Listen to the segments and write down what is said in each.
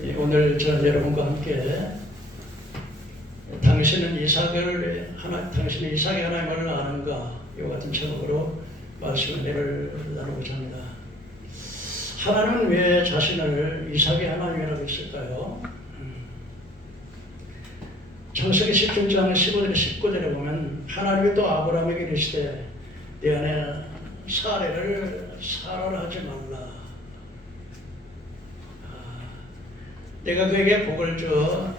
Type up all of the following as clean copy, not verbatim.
오늘 저는 여러분과 함께 당신은 이삭이 하나님을 아는가? 이와 같은 제목으로 말씀을 나누고자 합니다. 하나님은 왜 자신을 이삭이 하나님이라고 했을까요? 창세기 17장 15절에 보면 하나님이 또 아브라함에게 이르시되 내 아내 사라를 하지 말라. 내가 그에게 복을 줘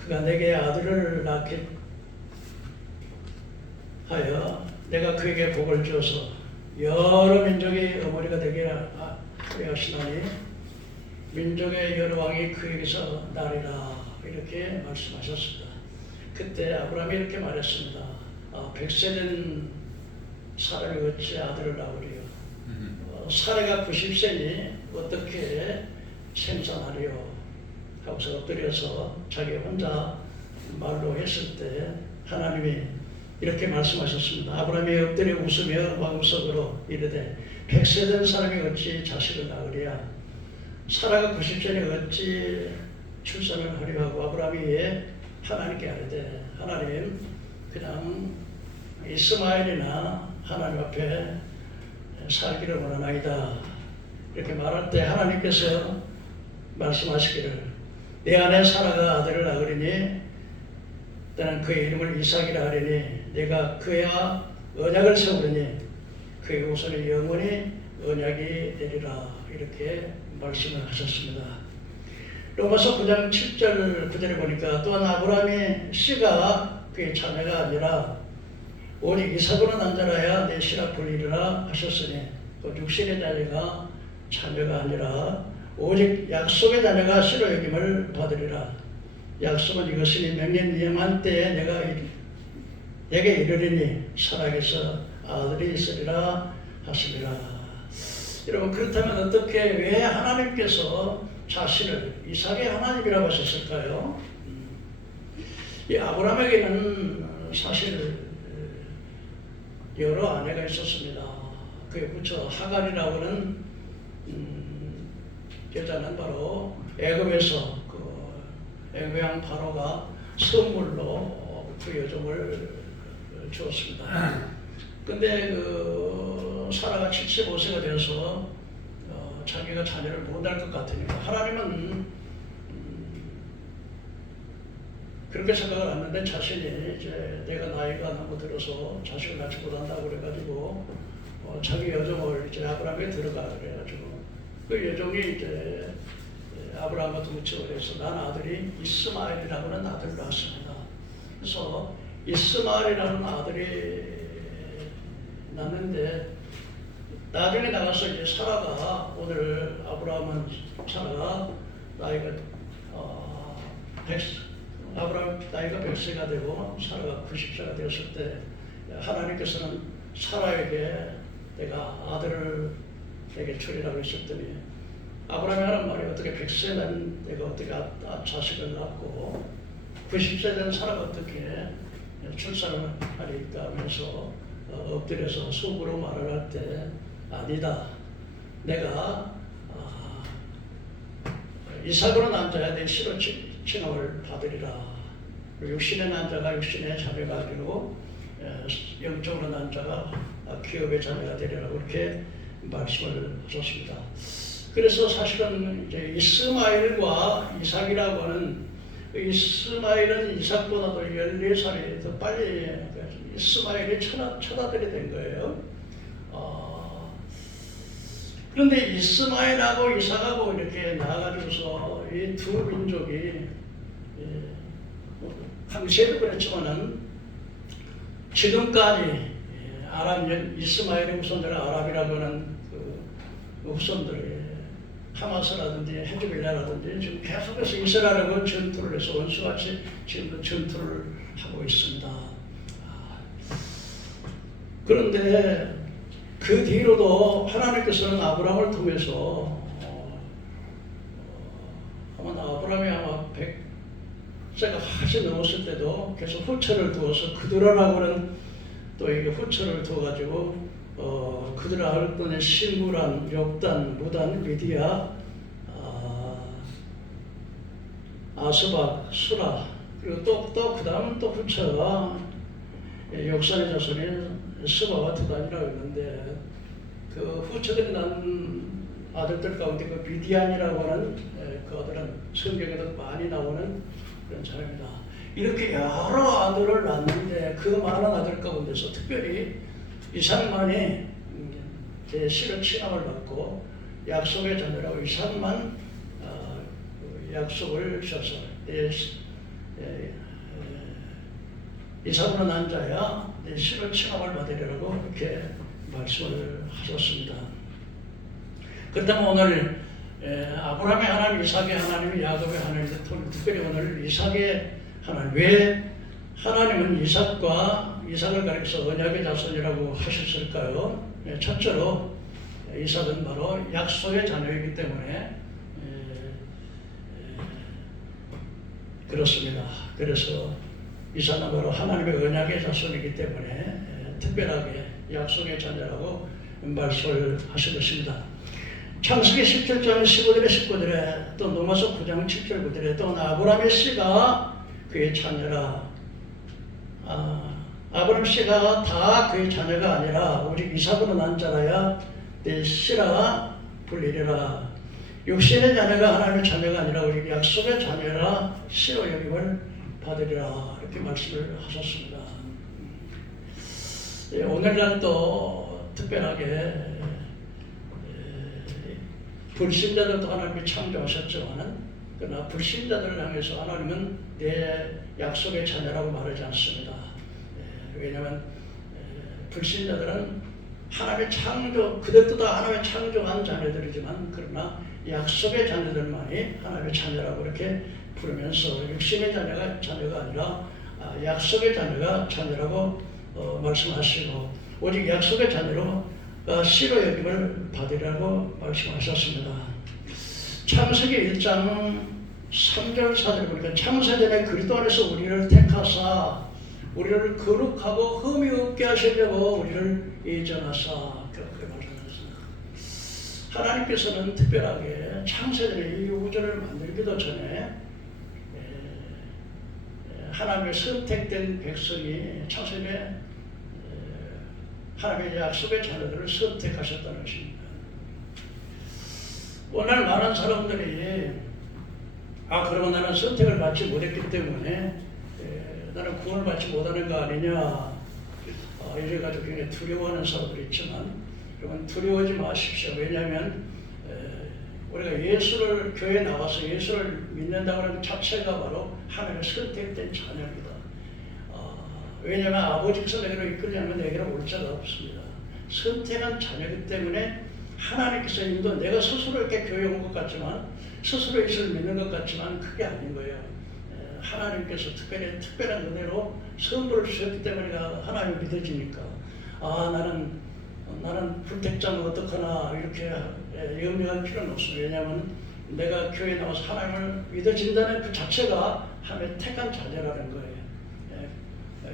그가 내게 아들을 낳게 하여 내가 그에게 복을 줘서 여러 민족의 어머니가 되게 하시나니 민족의 여러 왕이 그에게서 나리라. 이렇게 말씀하셨습니다. 그때 아브라함이 이렇게 말했습니다. 100세 된 사람이 어찌 아들을 낳으리요? 사례가 90세니 어떻게 생산하리요? 하고서 엎드려서 자기 혼자 말로 했을 때 하나님이 이렇게 말씀하셨습니다. 아브라함이 엎드려 웃으며 마음속으로 이르되 100세 된 사람이 어찌 자식을 낳으리야? 사라가 90세니 어찌 출산을 하려 하고 아브라함이 하나님께 아뢰되 하나님 그냥 이스마엘이나 하나님 앞에 살기를 원하나이다. 이렇게 말할 때 하나님께서 말씀하시기를 내 아내 사라가 아들을 낳으리니 나는 그의 이름을 이삭이라 하리니 내가 그와 언약을 세우리니 그의 후손이 영원히 언약이 되리라. 이렇게 말씀을 하셨습니다. 로마서 9장 7절 9절에 보니까 또한 아브라함의 씨가 그의 자매가 아니라 오직 이삭으로 난 자라야 내 씨라 불리리라 하셨으니 그 육신의 자녀가 자녀가 아니라 오직 약속의 자녀가 씨로 여김을 받으리라. 약속은 이것이니 명령 이행한 때에 내게 이르리니 사락에서 아들이 있으리라 하시리라. 여러분 그렇다면 어떻게 왜 하나님께서 자신을 이삭의 하나님이라고 하셨을까요? 이 아브라함에게는 사실 여러 아내가 있었습니다. 그에 붙여 하갈이라고는 여자는 바로 애굽에서 애굽왕 바로가 선물로 그 여종을 주었습니다. 근데 사라가 75세가 되어서 자기가 자녀를 못 낳을 것 같으니까 하나님은 그렇게 생각을 했는데 자신이 이제 내가 나이가 너무 들어서 자식을 낳지 못한다고 그래가지고 자기 여종을 이제 아브라함에 들어가 그래가지고 그 여종이 이제 아브라함과 동침을 해서 난 아들이 이스마엘이라고는 아들을 낳았습니다. 그래서 이스마엘이라는 아들이 낳는데 나중에 나가서 이제 사라가 오늘 아브라함은 사라가 나이가 아브라함 나이가 100세가 되고 사라가 90세가 되었을 때 하나님께서는 사라에게 내가 아들을 내게 주리라고 했었더니 아브라함이 하는 말이 어떻게 100세 된 내가 어떻게 자식을 낳고 90세 된 사라가 어떻게 출산을 하리까 하면서 엎드려서 속으로 말을 할 때 아니다. 내가 이삭으로 난 자야 내 씨로 칭함을 받으리라. 육신의 난 자가 육신의 자매가 되고 영적으로 난 자가 기업의 자매가 되리라고 이렇게 말씀을 하셨습니다. 그래서 사실은 이제 이스마엘과 이삭이라고 하는 이스마엘은 이삭보다도 14살이 더 빨리 이스마엘이 처자들이 된 거예요. 그런데 이스마엘하고 이삭하고 이렇게 나와가지고서 이 두 민족이 당시에도 그렇지만은 지금까지 아람 이스마엘의 후손들은 아랍이라고 하는 그 후손들이 하마스라든지 헤즈빌라라든지 지금 계속해서 이스라엘하고 전투를 해서 원수같이 지금도 전투를 하고 있습니다. 그런데 그 뒤로도 하나님께서는 아브라함을 통해서 아브라함이 아마 100세가 훨씬 넘었을 때도 계속 후처를 두어서 그드라라고는 또 이게 후처를 두어가지고 그들을 알건의 신무란, 욕단, 무단, 미디아 아스박, 수라, 그리고 또 그 다음 또 후처가 욕산의 자손인 스바와 드단이라고 있는데 그 후처들이 난 아들들 가운데 그 비디안이라고 하는 그 아들은 성경에도 많이 나오는 그런 사람이다. 이렇게 여러 아들을 낳는데 그 많은 아들 가운데서 특별히 이삭만이 실은 칭함을 받고 약속의 자녀라고 이삭만 약속을 주셔서 이삭으로 난 자야 실은 칭함을 받으리라고 이렇게 말씀을 하셨습니다. 그렇다면 오늘 아브라함의 하나님, 이삭의 하나님, 야곱의 하나님, 특별히 오늘 이삭의 하나님, 왜 하나님은 이삭을 가리켜서 언약의 자손이라고 하셨을까요? 첫째로 이삭은 바로 약속의 자녀이기 때문에 그렇습니다. 그래서 이삭은 바로 하나님의 언약의 자손이기 때문에 특별하게 약속의 자녀라고 말씀을 하셨습니다. 창세기 17장 15절에 19절에 또 로마서 9장 7절 9절에 또 아브라함의 씨가 그의 자녀라. 아브라함 씨가 다 그의 자녀가 아니라 오직 이삭으로 난 자라야 내 씨라 불리리라. 육신의 자녀가 하나님의 자녀가 아니라 오직 약속의 자녀라 씨로 여김을 받으리라. 이렇게 말씀을 하셨습니다. 오늘날 또 특별하게 불신자들도 하나님이 창조하셨지만 그러나 불신자들을 향해서 하나님은 내 약속의 자녀라고 말하지 않습니다. 왜냐하면 불신자들은 하나님의 창조, 그들도 다 하나님의 창조한 자녀들이지만 그러나 약속의 자녀들만이 하나님의 자녀라고 이렇게 부르면서 육신의 자녀가 아니라 약속의 자녀가 자녀라고 말씀하시고 오직 약속의 자녀로 씨로 여김을 받으라고 말씀하셨습니다. 창세기 1장 3절 4절 보니까 창세전에 그리스도 안에서 우리를 택하사 우리를 거룩하고 흠이 없게 하시려고 우리를 예정하사 그렇게 말씀하셨습니다. 하나님께서는 특별하게 창세전에 이 우주를 만들기도 전에 하나님의 선택된 백성이 창세전에 하나님의 약속의 자녀들을 선택하셨다는 것입니다. 오늘 많은 사람들이 그러면 나는 선택을 받지 못했기 때문에 나는 구원을 받지 못하는 거 아니냐 이래가지고 굉장히 두려워하는 사람들이 있지만 여러분 두려워하지 마십시오. 왜냐하면 우리가 예수를 교회에 나와서 예수를 믿는다고 하는 자체가 바로 하나님의 선택된 자녀입니다. 왜냐하면 아버지께서 내게로 이끌려면 내게로 올 자가 없습니다. 선택한 자녀이기 때문에 하나님께서 인도 내가 스스로 이렇게 교회에 온 것 같지만 스스로 예수를 믿는 것 같지만 그게 아닌 거예요. 하나님께서 특별한 은혜로 선물을 주셨기 때문에 하나님을 믿어지니까 나는 불택자면 어떡하나 이렇게 염려할 필요는 없습니다. 왜냐하면 내가 교회에 나와서 하나님을 믿어진다는 그 자체가 하나님의 택한 자녀라는 거예요.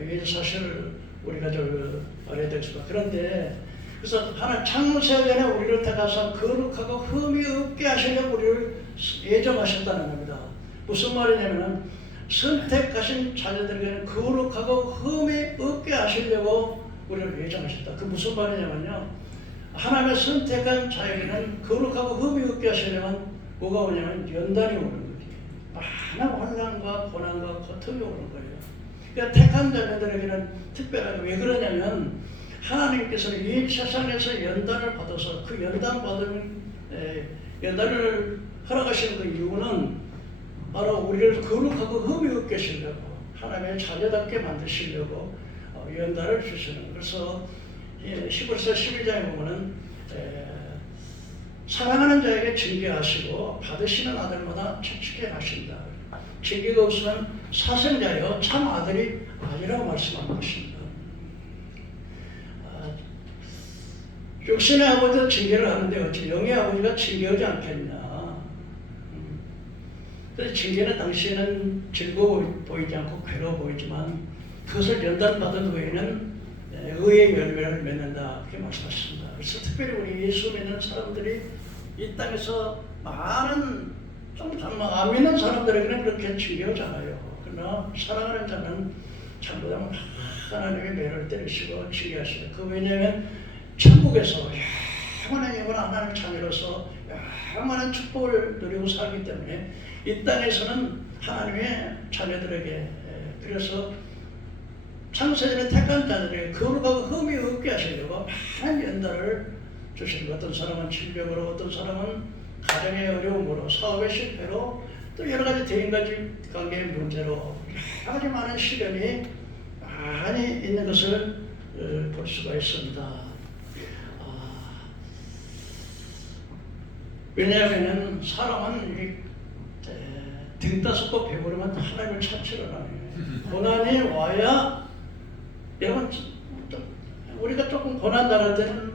이게 사실 우리가 알아야 되겠습니다. 그런데 그래서 하나님 창세전에 우리를 택하사 거룩하고 흠이 없게 하시려고 우리를 예정하셨다는 겁니다. 무슨 말이냐면 선택하신 자녀들에게는 거룩하고 흠이 없게 하시려고 우리를 예정하셨다. 그 무슨 말이냐면요. 하나님의 선택한 자에게는 거룩하고 흠이 없게 하시려면 뭐가 오냐면 연단이 오는 거지. 많은 환난과 고난과 고통이 오는 거예요. 그러니까 택한 자녀들에게는 특별하게 왜 그러냐면 하나님께서는 이 세상에서 연단을 받아서 그 연단을 허락하시는 그 이유는 바로 우리를 거룩하고 흠이 없게 하시려고 하나님의 자녀답게 만드시려고 연단을 주시는. 그래서 히브리서 12장에 보면은 사랑하는 자에게 징계하시고 받으시는 아들마다 채찍해 하신다. 징계가 없으면 사생자여 참 아들이 아니라고 말씀하는 것입니다. 육신의 아버지도 징계를 하는데 어찌 영의 아버지가 징계하지 않겠냐. 그래서 징계는 당시에는 즐거워 보이지 않고 괴로워 보이지만 그것을 연단받은 후에는 의의 열매를 맺는다. 그렇게 말씀하셨습니다. 그래서 특별히 우리 예수 믿는 사람들이 이 땅에서 많은 안 믿는 사람들에게는 그렇게 중요하잖아요. 그러나 사랑하는 자는 잘못하면 하나님의 매를 때리시고 징계하시고, 그 왜냐하면 천국에서 영원한 하나님의 자녀로서 영원한 축복을 누리고 살기 때문에 이 땅에서는 하나님의 자녀들에게, 그래서 창세전에 택한 자들에게 거룩하고 흠이 없게 하시려고 많은 연단을 주시는 것. 어떤 사람은 질병으로, 어떤 사람은 가정의 어려움으로, 사업의 실패로, 또 여러 가지 대인간지 관계의 문제로 여러 가지 많은 시련이 많이 있는 것을 볼 수가 있습니다. 왜냐하면 사람은 등 따숩고 배부르면 하나님을 찾지를 않아요. 고난이 와야, 여러분, 우리가 조금 고난 당할 때는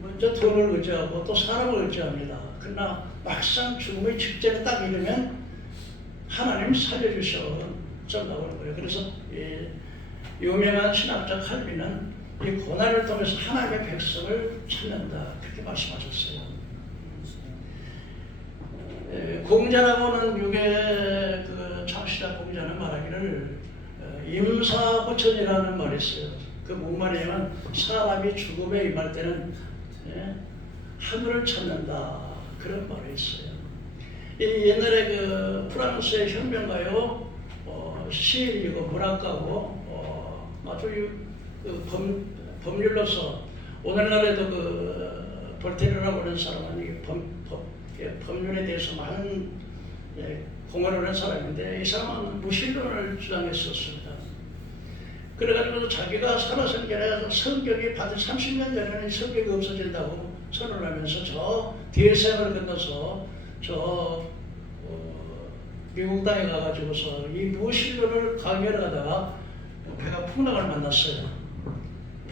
먼저 돈을 의지하고 또 사람을 의지합니다. 그러나 막상 죽음의 직전에 딱 이르면 하나님 살려주셔 나오는 거예요. 그래서 유명한 신학자 칼빈은 이 고난을 통해서 하나님의 백성을 찾는다, 그렇게 말씀하셨어요. 공자라고는 육의 그 창시자 공자는 말하기를 임사호천이라는 말이 있어요. 그 목말이면 사람이 죽음에 임할 때는 하늘을 찾는다, 그런 말이 있어요. 이 옛날에 그 프랑스의 혁명가요, 시인이고 문학가고 아주 그 법률로서 오늘날에도 그 볼테르라고 하는 사람은 법률에 대해서 많은 공헌을 한 사람인데, 이 사람은 무신론을 주장했었습니다. 그래가지고 자기가 살아선 게 아니라 성경이 받은 30년 전에는 성경이 없어진다고 선언을 하면서 저 대서양을 건너서 저 미국 땅에 가가지고서 이 무신론을 강연을 하다가 배가 풍랑을 만났어요.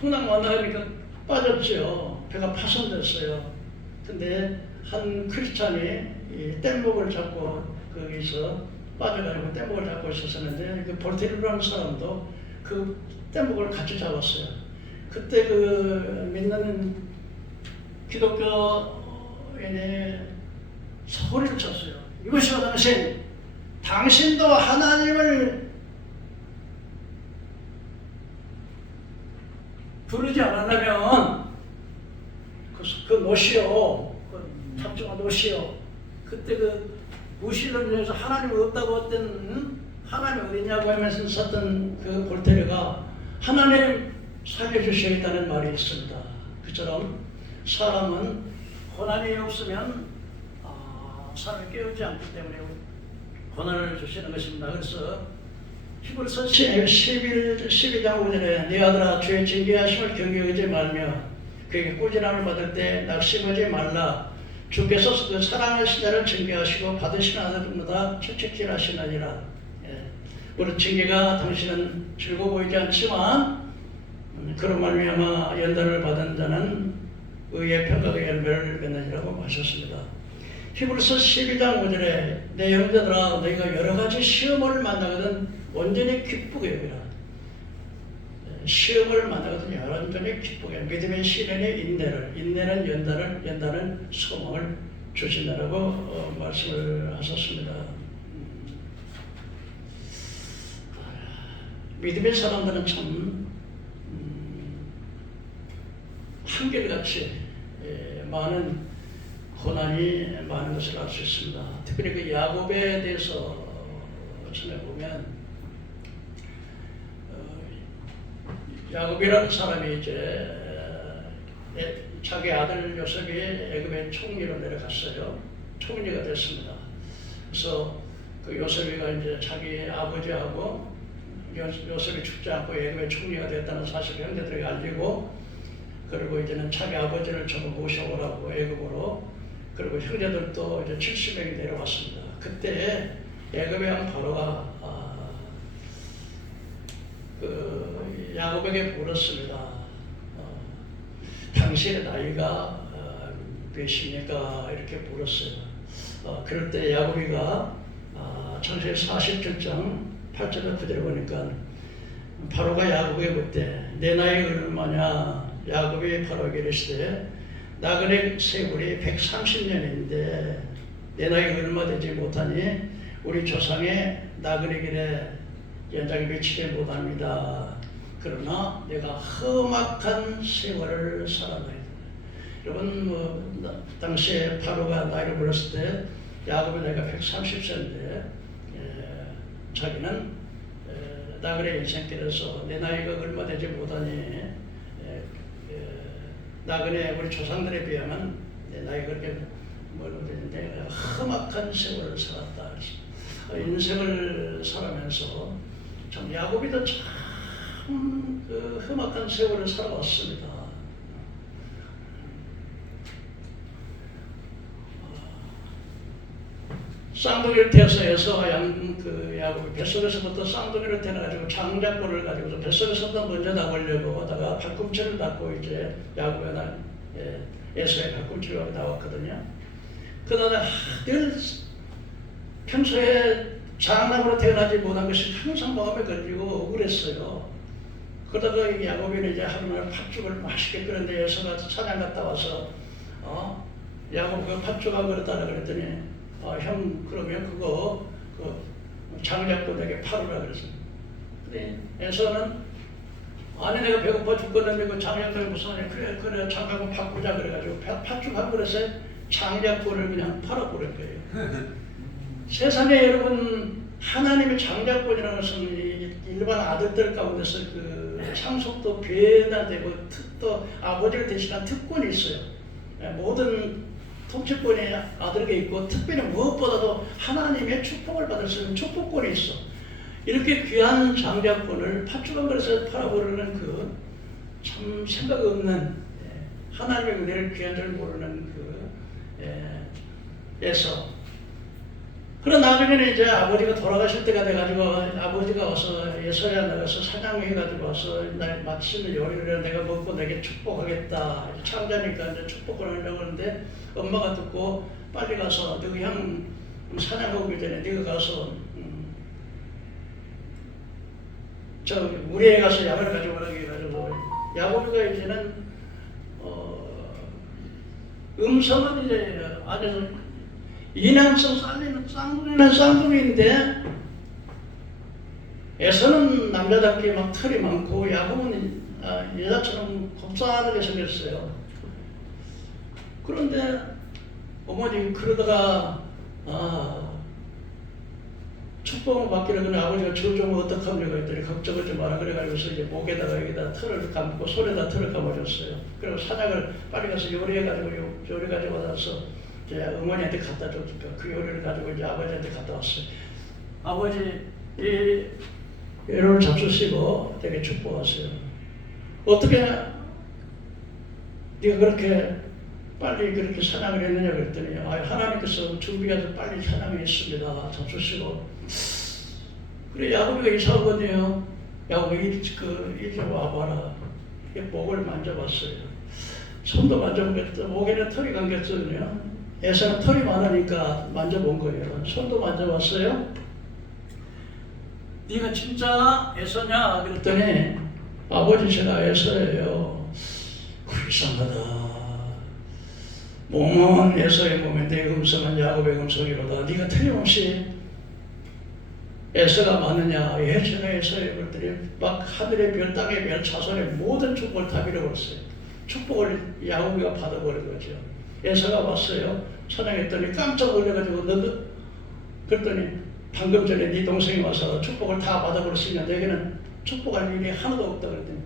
풍랑 만나니까 빠졌죠. 배가 파손됐어요. 근데 한 크리스찬이 이 뗏목을 잡고 거기서 빠져가지고 뗏목을 잡고 있었는데, 그 볼테르라는 사람도 그 뗏목을 같이 잡았어요. 그때 그 믿는 기독교인이 소리를 쳤어요. 이것이요 당신도 하나님을 부르지 않았다면 그 노시오, 그 탑중한 노시오, 그때 그 무신론을 위해서 하나님이 없다고 했던, 하나님이 어디냐고 하면서 썼던 그 볼테르가 하나님 살려주셔야겠다는 말이 있습니다. 그처럼 사람은 고난이 없으면 사람이 깨우지 않기 때문에 고난을 주시는 것입니다. 그래서 히브리서 12장 5절에 네 아들아 주의 징계하심을 경계하지 말며 그에게 꾸지람을 받을 때 낙심하지 말라. 주께서 그 사랑하신 자를 징계하시고 받으시는 아들마다 채찍질 하시느니라. 우리 징계가 당신은 즐거워 보이지 않지만 그런 말미암아 연단을 받은 자는 의의 평강의 열매를 맺느니라고 하셨습니다. 히브리서 12장 5절에 내 형제들아 너희가 여러 가지 시험을 만나거든 온전히 기쁘게 여기라. 시험을 만나거든 온전히 기쁘게, 믿음의 시련에 인내는 연단을, 연단은 소망을 주신다라고 말씀을 하셨습니다. 믿음의 사람들은 참 한결같이 많은 고난이 많은 것을 알 수 있습니다. 특별히 그 야곱에 대해서 전해보면 야곱이라는 사람이 이제 자기 아들 요셉이 애굽의 총리로 내려갔어요. 총리가 됐습니다. 그래서 그 요셉이가 이제 자기 아버지하고 요셉이 죽지 않고 애굽의 총리가 됐다는 사실을 형제들에게 알리고, 그리고 이제는 자기 아버지를 저거 모셔오라고 애굽으로, 그리고 형제들도 이제 70명이 내려왔습니다. 그때 애굽의 한 바로가 그 야곱에게 물었습니다. 당신의 나이가 몇입니까? 이렇게 물었어요. 그럴 때 야곱이가 창세기 47장 8절과 9절에 보니까 바로가 야곱에게 묻되 내 나이가 얼마냐? 야곱이 바로에게 이르시되 나그네 세골이 130년인데 내 나이가 얼마 되지 못하니 우리 조상의 나그네 길에 연장이 며칠에 못합니다. 그러나 내가 험악한 세월을 살아가야 된다. 여러분 당시에 바로가 나이를 불렀을 때 야곱의 나이가 130세인데 자기는 나그네 인생길에서 내 나이가 얼마 되지 못하니 나그네 우리 조상들에 비하면 내 나이가 그렇게 되는데 험악한 세월을 살았다. 인생을 살아면서 참 야곱이도 참 그 험악한 세월을 살아왔습니다. 쌍둥이를 태어서 야곱이 뱃속에서부터 쌍둥이를 태어나가지고 장자권을 가지고서 뱃속에서부터 먼저 나오려고 하다가 발꿈치를 닫고 이제 야곱의 에서의 발꿈치를 나왔거든요. 그러나 늘 평소에 장남으로 태어나지 못한 것이 항상 마음에 걸리고 억울했어요. 그러다가 야곱이는 이제 하루날 팥죽을 맛있게 끓였는데 에서가 사냥 갔다 와서 야곱 그 팥죽 안 그랬다라 그랬더니 형 그러면 그거 장자권에게 팔으라 그랬어요. 근데 에서는 아니 내가 배고파 죽겠는데 그 장자권이 무슨 하냐 그래 잠깐 바꾸자 그래가지고 팥죽 한 그릇에 장자권을 그냥 팔아버린 거예요. 세상에 여러분 하나님의 장자권이라는 것은 일반 아들들 가운데서 그 상속도 배단되고 또 아버지를 대신한 특권이 있어요. 모든 통치권이 아들에게 있고 특별히 무엇보다도 하나님의 축복을 받을 수 있는 축복권이 있어. 이렇게 귀한 장자권을 팥죽한 그릇에 팔아버리는 그 참 생각 없는 하나님의 은혜를 귀한 줄 모르는 에서. 그런 나중에는 이제 아버지가 돌아가실 때가 돼가지고 아버지가 와서 에서야 나가서 사냥해가지고 와서 날 맛있는 요리를 내가 먹고 내게 축복하겠다. 창자니까 이제 축복을 하려고 하는데 엄마가 듣고 빨리 가서 너희 형 사냥하고 오기 전에 네가 가서 저 우리에 가서 양을 가지고 오라고 해가지고 야곱이가 이제는 음성은 이제 아주 인왕성 쌍둥이는 쌍둥이인데 에서는 남자답게 막 털이 많고 야곱은 여자처럼 곱상하게 생겼어요. 그런데 어머니 그러다가 축복을 받기로 그냥 아버지가 저 좀 어떡합니까 했더니 걱정하지 마라 그래가지고서 이제 목에다가 여기다 털을 감고 손에다 털을 감아줬어요. 그리고 사냥을 빨리 가서 요리해가지고 요리 가지고 와서 이제 어머니한테 갖다 줬으니까 그 요리를 가지고 이제 아버지한테 갖다 왔어요. 아버지 이 외로를 잡수시고 되게 축복하세요. 어떻게 네가 그렇게 빨리 그렇게 사냥을 했느냐 그랬더니 하나님께서 준비해서 빨리 사냥을 했습니다. 잡수시고 그래 야곱이가 이사하거든요. 야곱이 이리 와봐라. 목을 만져봤어요. 손도 만져보겠다. 목에는 털이 감겼거든요. 에서는 털이 많으니까 만져본 거예요. 손도 만져봤어요. 네가 진짜 에서냐? 그랬더니 아버지 제가 에서예요. 이상하다. 몸은 에서의 몸에 내 음성은 야곱의 음성이로다. 네가 틀림없이 에서가 많으냐? 예, 제가 에서예요. 그랬더니 막 하늘의 별, 땅의 별, 자손의 모든 축복을 다 빌어버렸어요. 축복을 야곱이가 받아버린 거죠. 에서가 왔어요. 사냥했더니 깜짝 놀래가지고 너도 그랬더니 방금 전에 네 동생이 와서 축복을 다 받아버렸으니까 내게는 축복할 일이 하나도 없다 그랬더니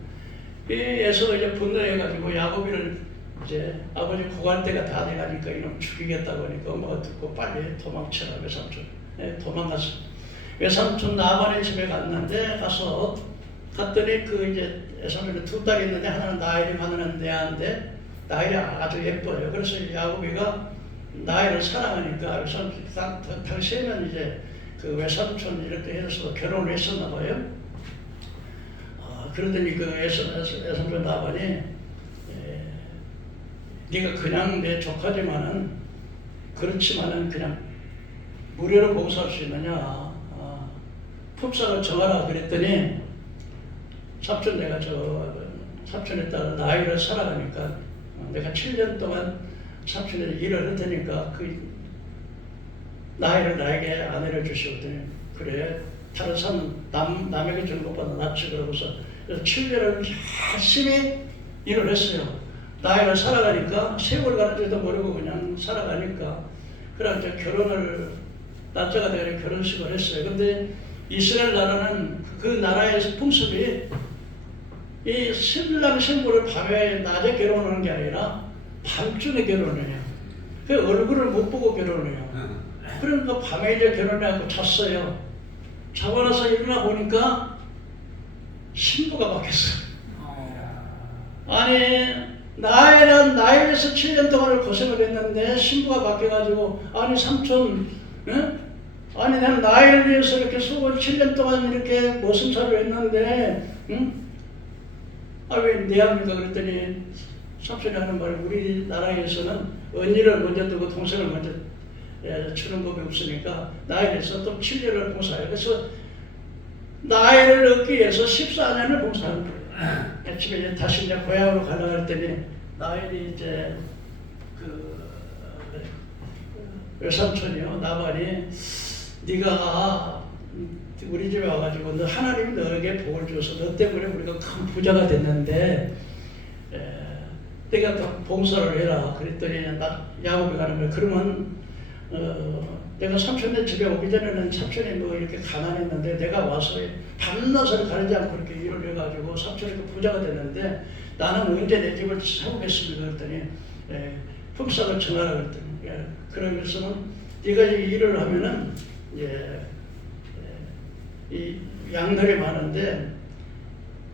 이 에서가 이제 분노해가지고 야곱이를 이제 아버지 고갈 때가 다 돼가니까 이놈 죽이겠다고 하니까 엄마가 듣고 빨리 도망쳐라 외삼촌. 도망갔어. 외삼촌 나만의 집에 갔는데 갔더니 그 이제 에서는 두 딸이 있는데 하나는 나일이 하나는 레아인데 나일이 아주 예뻐요. 그래서 야곱이가 나일을 사랑하니까 당시에는 이제 그 외삼촌 이렇게 해서 결혼을 했었나 봐요. 그러더니 그 외삼촌 나반이 네가 그냥 내 조카지만은 그렇지만은 그냥 무료로 봉사할 수 있느냐? 품삯을 정하라 그랬더니 삼촌 내가 삼촌에 따라 나이를 살아가니까 내가 7년 동안 삼촌에 일을 할 테니까 나이를 나에게 아내를 주시거든요. 그래, 다른 사람 남에게 주는 것보다 낫지. 그러고서 7년을 열심히 일을 했어요. 나이를 살아가니까 세월 가는 줄도 모르고 그냥 살아가니까 그래 이제 결혼을 날짜가 되어 결혼식을 했어요. 근데 이스라엘 나라는 그 나라의 풍습이 이 신랑 신부를 밤에 낮에 결혼하는 게 아니라 밤중에 결혼해요. 그 얼굴을 못 보고 결혼해요. 그러니까 밤에 이제 결혼해갖고 잤어요. 자고 나서 일어나 보니까 신부가 바뀌었어요. 아니 나이에서 7년 동안 고생을 했는데 신부가 바뀌어가지고 아니 삼촌 응? 아니 나는 나이를 위해서 이렇게 수고 7년 동안 이렇게 모순사를 했는데 응? 아 왜 내 합니까? 그랬더니 삼촌이 하는 말 우리나라에서는 언니를 먼저 두고 동생을 먼저 주는 법이 없으니까 나이를 위해서 또 7년을 봉사해요. 그래서 나이를 얻기 위해서 14년을 봉사하는 거예요. 집에 이제 다시 이제 고향으로 가려고 했더니 나일이 이제 그 외삼촌이요 나발이 네가 우리 집에 와가지고 너 하나님이 너에게 복을 줘서 너 때문에 우리가 큰 부자가 됐는데 내가 더 봉사를 해라. 그랬더니 야곱이 가는 거예요. 그러면 내가 삼촌네 집에 오기 전에는 삼촌이 뭐 이렇게 가난했는데 내가 와서 밤낮을 가리지 않고 이렇게 일을 해가지고 삼촌이 그 부자가 됐는데 나는 언제 내 집을 세우겠습니까? 그랬더니 품삯을 정하라 그랬더니 그러면서는 네가 이 일을 하면은 이 양들이 많은데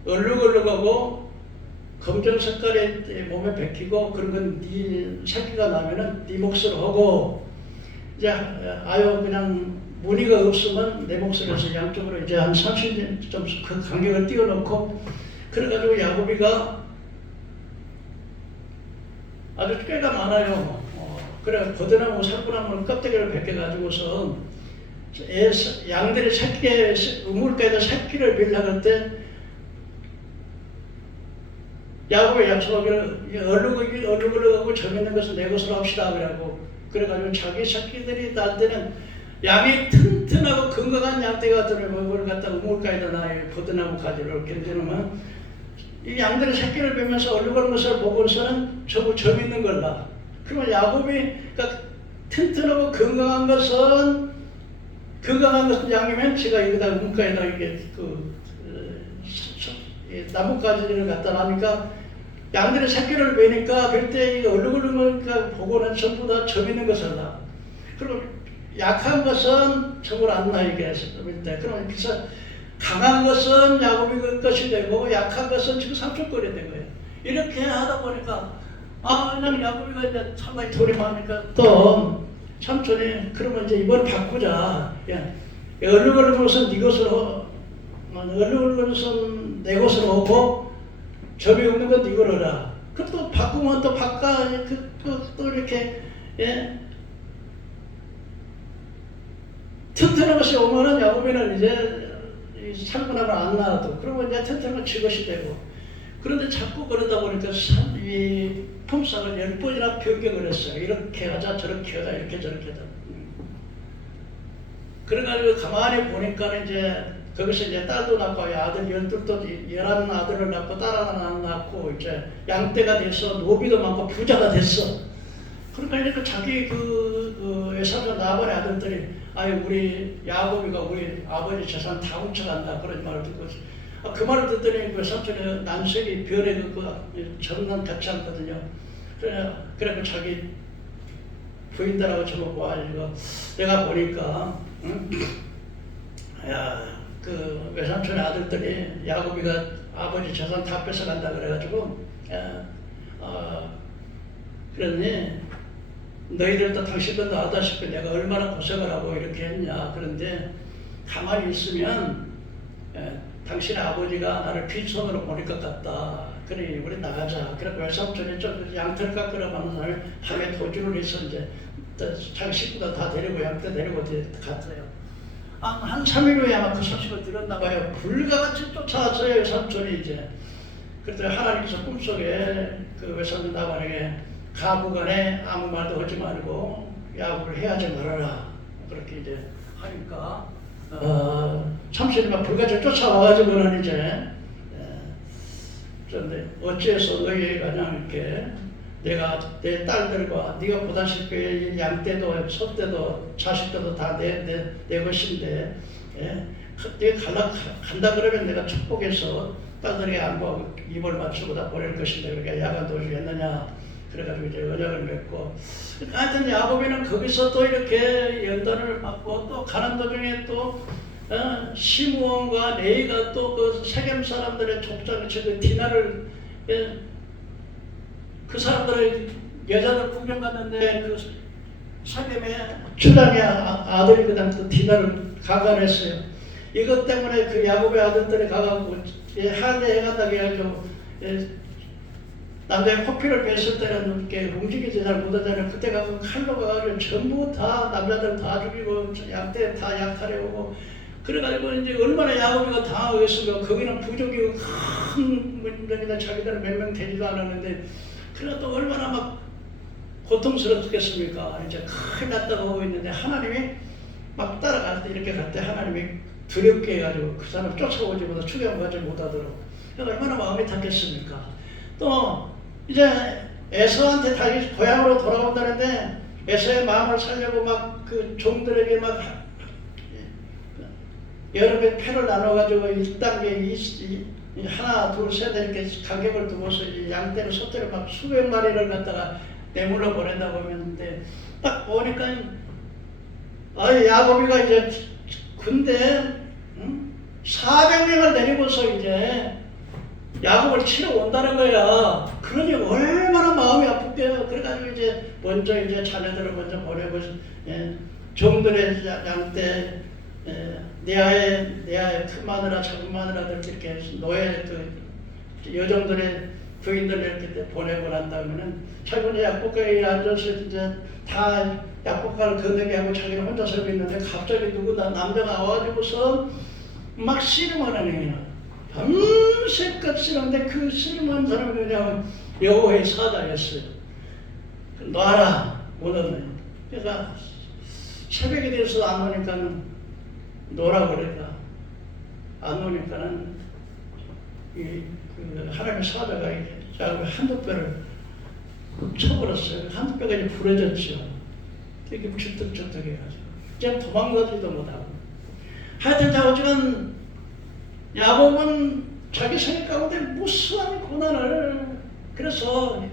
얼룩얼룩하고 검정 색깔의 몸에 베끼고 그런 건 네 새끼가 나면은 네 몫으로 하고 이제 아유 그냥 무늬가 없으면 내 몫으로서 양쪽으로 이제 한 30년 좀 그 간격을 띄워놓고 그래가지고 야곱이가 아주 꽤가 많아요. 그래 버드나무 살구나무를 껍데기를 벗겨가지고서 양들이 새끼에 우물가에다 새끼를 빌려고 할 때 야곱의 약속하기를 얼룩얼룩하고 정있는 것은 내 것으로 합시다 그러고 그래가지고 자기 새끼들이 날 때는 양이 튼튼하고 건강한 양떼 같은 걸 갖다 우물가에다 놔요. 버드나무 가지를 견뎌놓으면 이 양들의 새끼를 뵈면서 얼룩얼룩한 것을 보고서는 저거 점 있는 걸 나. 그러면 야곱이 그러니까 튼튼하고 건강한 것은 양이면 제가 여기다 우물가에다 이게 나뭇가지를 갖다 놔니까 양들의 새끼를 베니까 별때 얼룩얼룩한 걸 보고는 전부 다 점 있는 것을 나. 그리고 약한 것은 점을 안 나 이게 했습니다. 그래서 강한 것은 야곱이 것이 되고 약한 것은 지금 삼촌 거리 된 거예요. 이렇게 하다 보니까 그냥 야곱이가 이제 상당히 돈이 많으니까 또 삼촌이 그러면 이제 이번 바꾸자. 얼룩얼룩한 것은 네 것으로 얼룩얼룩한 것은 내 것으로 오고 점이 없는 건 이걸 얻어라. 그것도 바꾸면 또 또 이렇게 튼튼한 것이 오면은 야곱이는 이제 살구나무 안 나와도 그러면 이제 튼튼한 지 것이 되고 그런데 자꾸 그러다 보니까 이 품삯을 10번이나 변경을 했어요. 이렇게 하자 저렇게 하자 이렇게 저렇게 하자. 그래가지고 가만히 보니까 이제 거기서 이제 딸도 낳고 아들 12도 11아들을 낳고 딸 하나 낳고 이제 양떼가 돼서 노비도 많고 부자가 됐어. 그러니까 자기 그 외삼촌 나발의 아들들이 아유 우리 야곱이가 우리 아버지 재산 다 훔쳐간다 그런 말을 듣고 그 말을 듣더니 그 삼촌의 난색이 별에 전난 같지 않거든요. 그래서 자기 부인들하고 저먹고 와가지고 내가 보니까 그 외삼촌의 아들들이 야곱이가 아버지 재산 다 뺏어간다 그래가지고 그러니 너희들도 당신들도 알다시피 내가 얼마나 고생을 하고 이렇게 했냐. 그런데 가만히 있으면 당신의 아버지가 나를 빈손으로 보낼 것 같다. 그래 우리 나가자. 그래서 외삼촌이 좀 양털 깎으러 가는 날 밤에 도주를 해서 이제 자기 식구들 다 데리고 양떼 데리고 갔어요. 한 3일 후에 아마 그 소식을 들었나 봐요. 불가같이 쫓아왔어요 외삼촌이 이제. 그랬더니 하나님께서 꿈속에 그 외삼촌 나발에게 가부간에 아무 말도 하지 말고 야곱을 해하지 말아라. 그렇게 이제 하니까 참신이 막 불같이 쫓아와가지고는 이제 그런데 어찌해서 너희가 그냥 이렇게 내가 내 딸들과 네가 보다시피 양떼도 소떼도 자식들도 다 내 것인데 네가 간다 그러면 내가 축복해서 딸들에게 안고 입을 맞추고 다 보낼 것인데 그렇게 야간도 주겠느냐 그래가지고 이제 언약을 맺고 하여튼 야곱이는 거기서 또 이렇게 연단을 받고 또 가는 도중에 또 시므온과 레이가 또 그 세겜 사람들의 족장 그 디나를 그 사람들의 여자들 구경 갔는데 그 세겜의 주랑의 아들이 그다음 또 디나를 가관했어요. 이것 때문에 그 야곱의 아들들이 가갖고 할례 해간다고 해가지고 남자의 코피를 뺐을 때는 이렇게 움직이지 잘 못하잖아요. 그때 가서 칼로 가가지고 전부 다 남자들 다 죽이고 양떼 다 약탈해오고 그래가지고 이제 얼마나 야곱이가 당하겠습니까? 거기는 부족이고 큰 문제인데 자기들은 몇 명 되지도 않았는데 그래도 또 얼마나 막 고통스럽겠습니까? 이제 큰일 났다고 하고 있는데 하나님이 막 따라갈 때 이렇게 갈 때 하나님이 두렵게 해가지고 그 사람 쫓아오지 못하고 추격하지 못하도록 얼마나 마음이 탔겠습니까? 또 이제 에서한테 다시 고향으로 돌아온다는데 에서의 마음을 살려고 막 그 종들에게 막 여러 개 패를 나눠가지고 1단계 하나 둘 셋 이렇게 간격을 두고서 양떼를 소떼를 막 수백 마리를 갖다가 내물러 보낸다고 했는데 딱 보니까 야곱이가 이제 군대 400명을 내리고서 이제 야곱을 치러 온다는 거야. 그러니 얼마나 마음이 아프게요. 그래가지고 이제 먼저 이제 자녀들을 먼저 보내고 종들의 양떼 내아의 큰 마누라 작은 마누라들 이렇게 노예 그 여종들의 부인들 이렇게 보내고 난 다음에는 자기는 약국가에 앉아서 이제 다 약국가를 건너게 하고 자기는 혼자 살고 있는데 갑자기 누구나 남자가 와가지고서 막 씨름을 하는 거야. 밤새껏 씨름하는데 그 씨름한 사람이 그냥 여호와의 사자였어요. 놔라 오늘은. 그러니까 새벽이 돼서 안 오니까 노라고 그러니까 안 오니까는 그 하나님의 사자가 한두 뼈를 쳐버렸어요. 한두 뼈가 이제 부러졌죠. 되게 주특주특 해가지고 그냥 도망가지도 못하고 하여튼 어쨌든 야곱은 자기 생각 가운데 무수한 고난을 그래서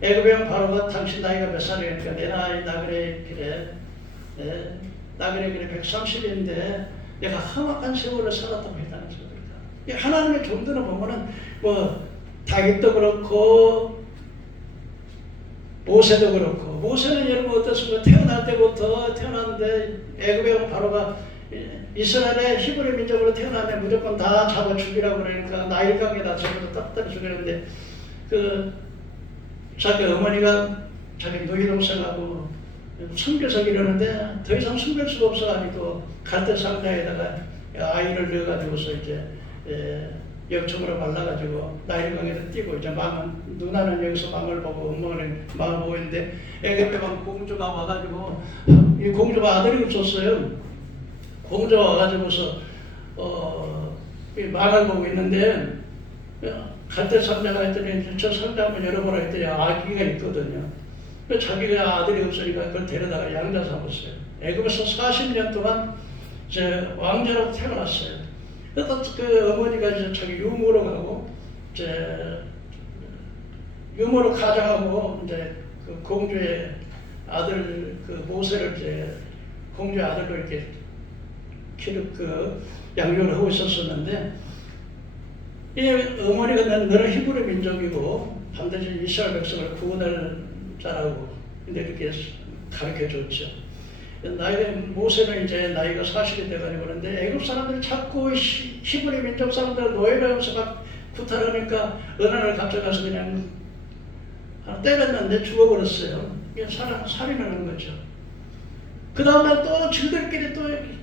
애굽의 왕 바로가 당신 나이가 몇 살이니까 내 나이 나그네 그래 나그네 그래 130인데 내가 험악한 세월을 살았다고 했다는 소리다. 하나님의 종들은 보면은 뭐 다윗도 그렇고 모세도 그렇고 모세는 여러분 어떻습니까? 태어날 때부터 태어났는데 애굽의 왕 바로가 이스라엘의 히브리 민족으로 태어나면 무조건 다 잡아 죽이라고 그러니까 나일강에다 잡아서 딱딱 죽이는데 그 자기 어머니가 자기 누이 동생하고 숨겨서 이러는데 더 이상 숨길 수가 없어가지고 갈대 상자에다가 아이를 넣어가지고서 이제 역청으로 발라가지고 나일강에다 띄고 이제 누나는 여기서 망을 보고 엄마는 망을 보고 있는데 애굽의 왕 공주가 와가지고 이 공주가 아들이 없었어요. 공주가 와가지고서 망을 보고 있는데 갈대 상자가 했더니 저 상자 한번 열어보라 했더니 아기가 있거든요. 자기가 아들이 없으니까 그걸 데려다가 양자 삼았어요. 애굽에서 40년 동안 이제 왕자로 태어났어요. 그래서 그 어머니가 이제 자기 유모로 가고 이제 유모로 가장하고 이제 그 공주의 아들 그 모세를 이제 공주의 아들로 이렇게 그 양육을 하고 있었었는데 이 어머니가 너는 히브리 민족이고 반드시 이스라엘 백성을 구원할 자라고 근데 그렇게 가르쳐 줬죠. 모세는 이제 나이가 40이 돼가지고 그러는데 애굽 사람들이 자꾸 히브리 민족 사람들 노예라면서 막 구타하니까 어느 날 갑자기 가서 그냥 때렸는데 죽어버렸어요. 이게 살인을 한 거죠. 그 다음에 또 지들끼리 또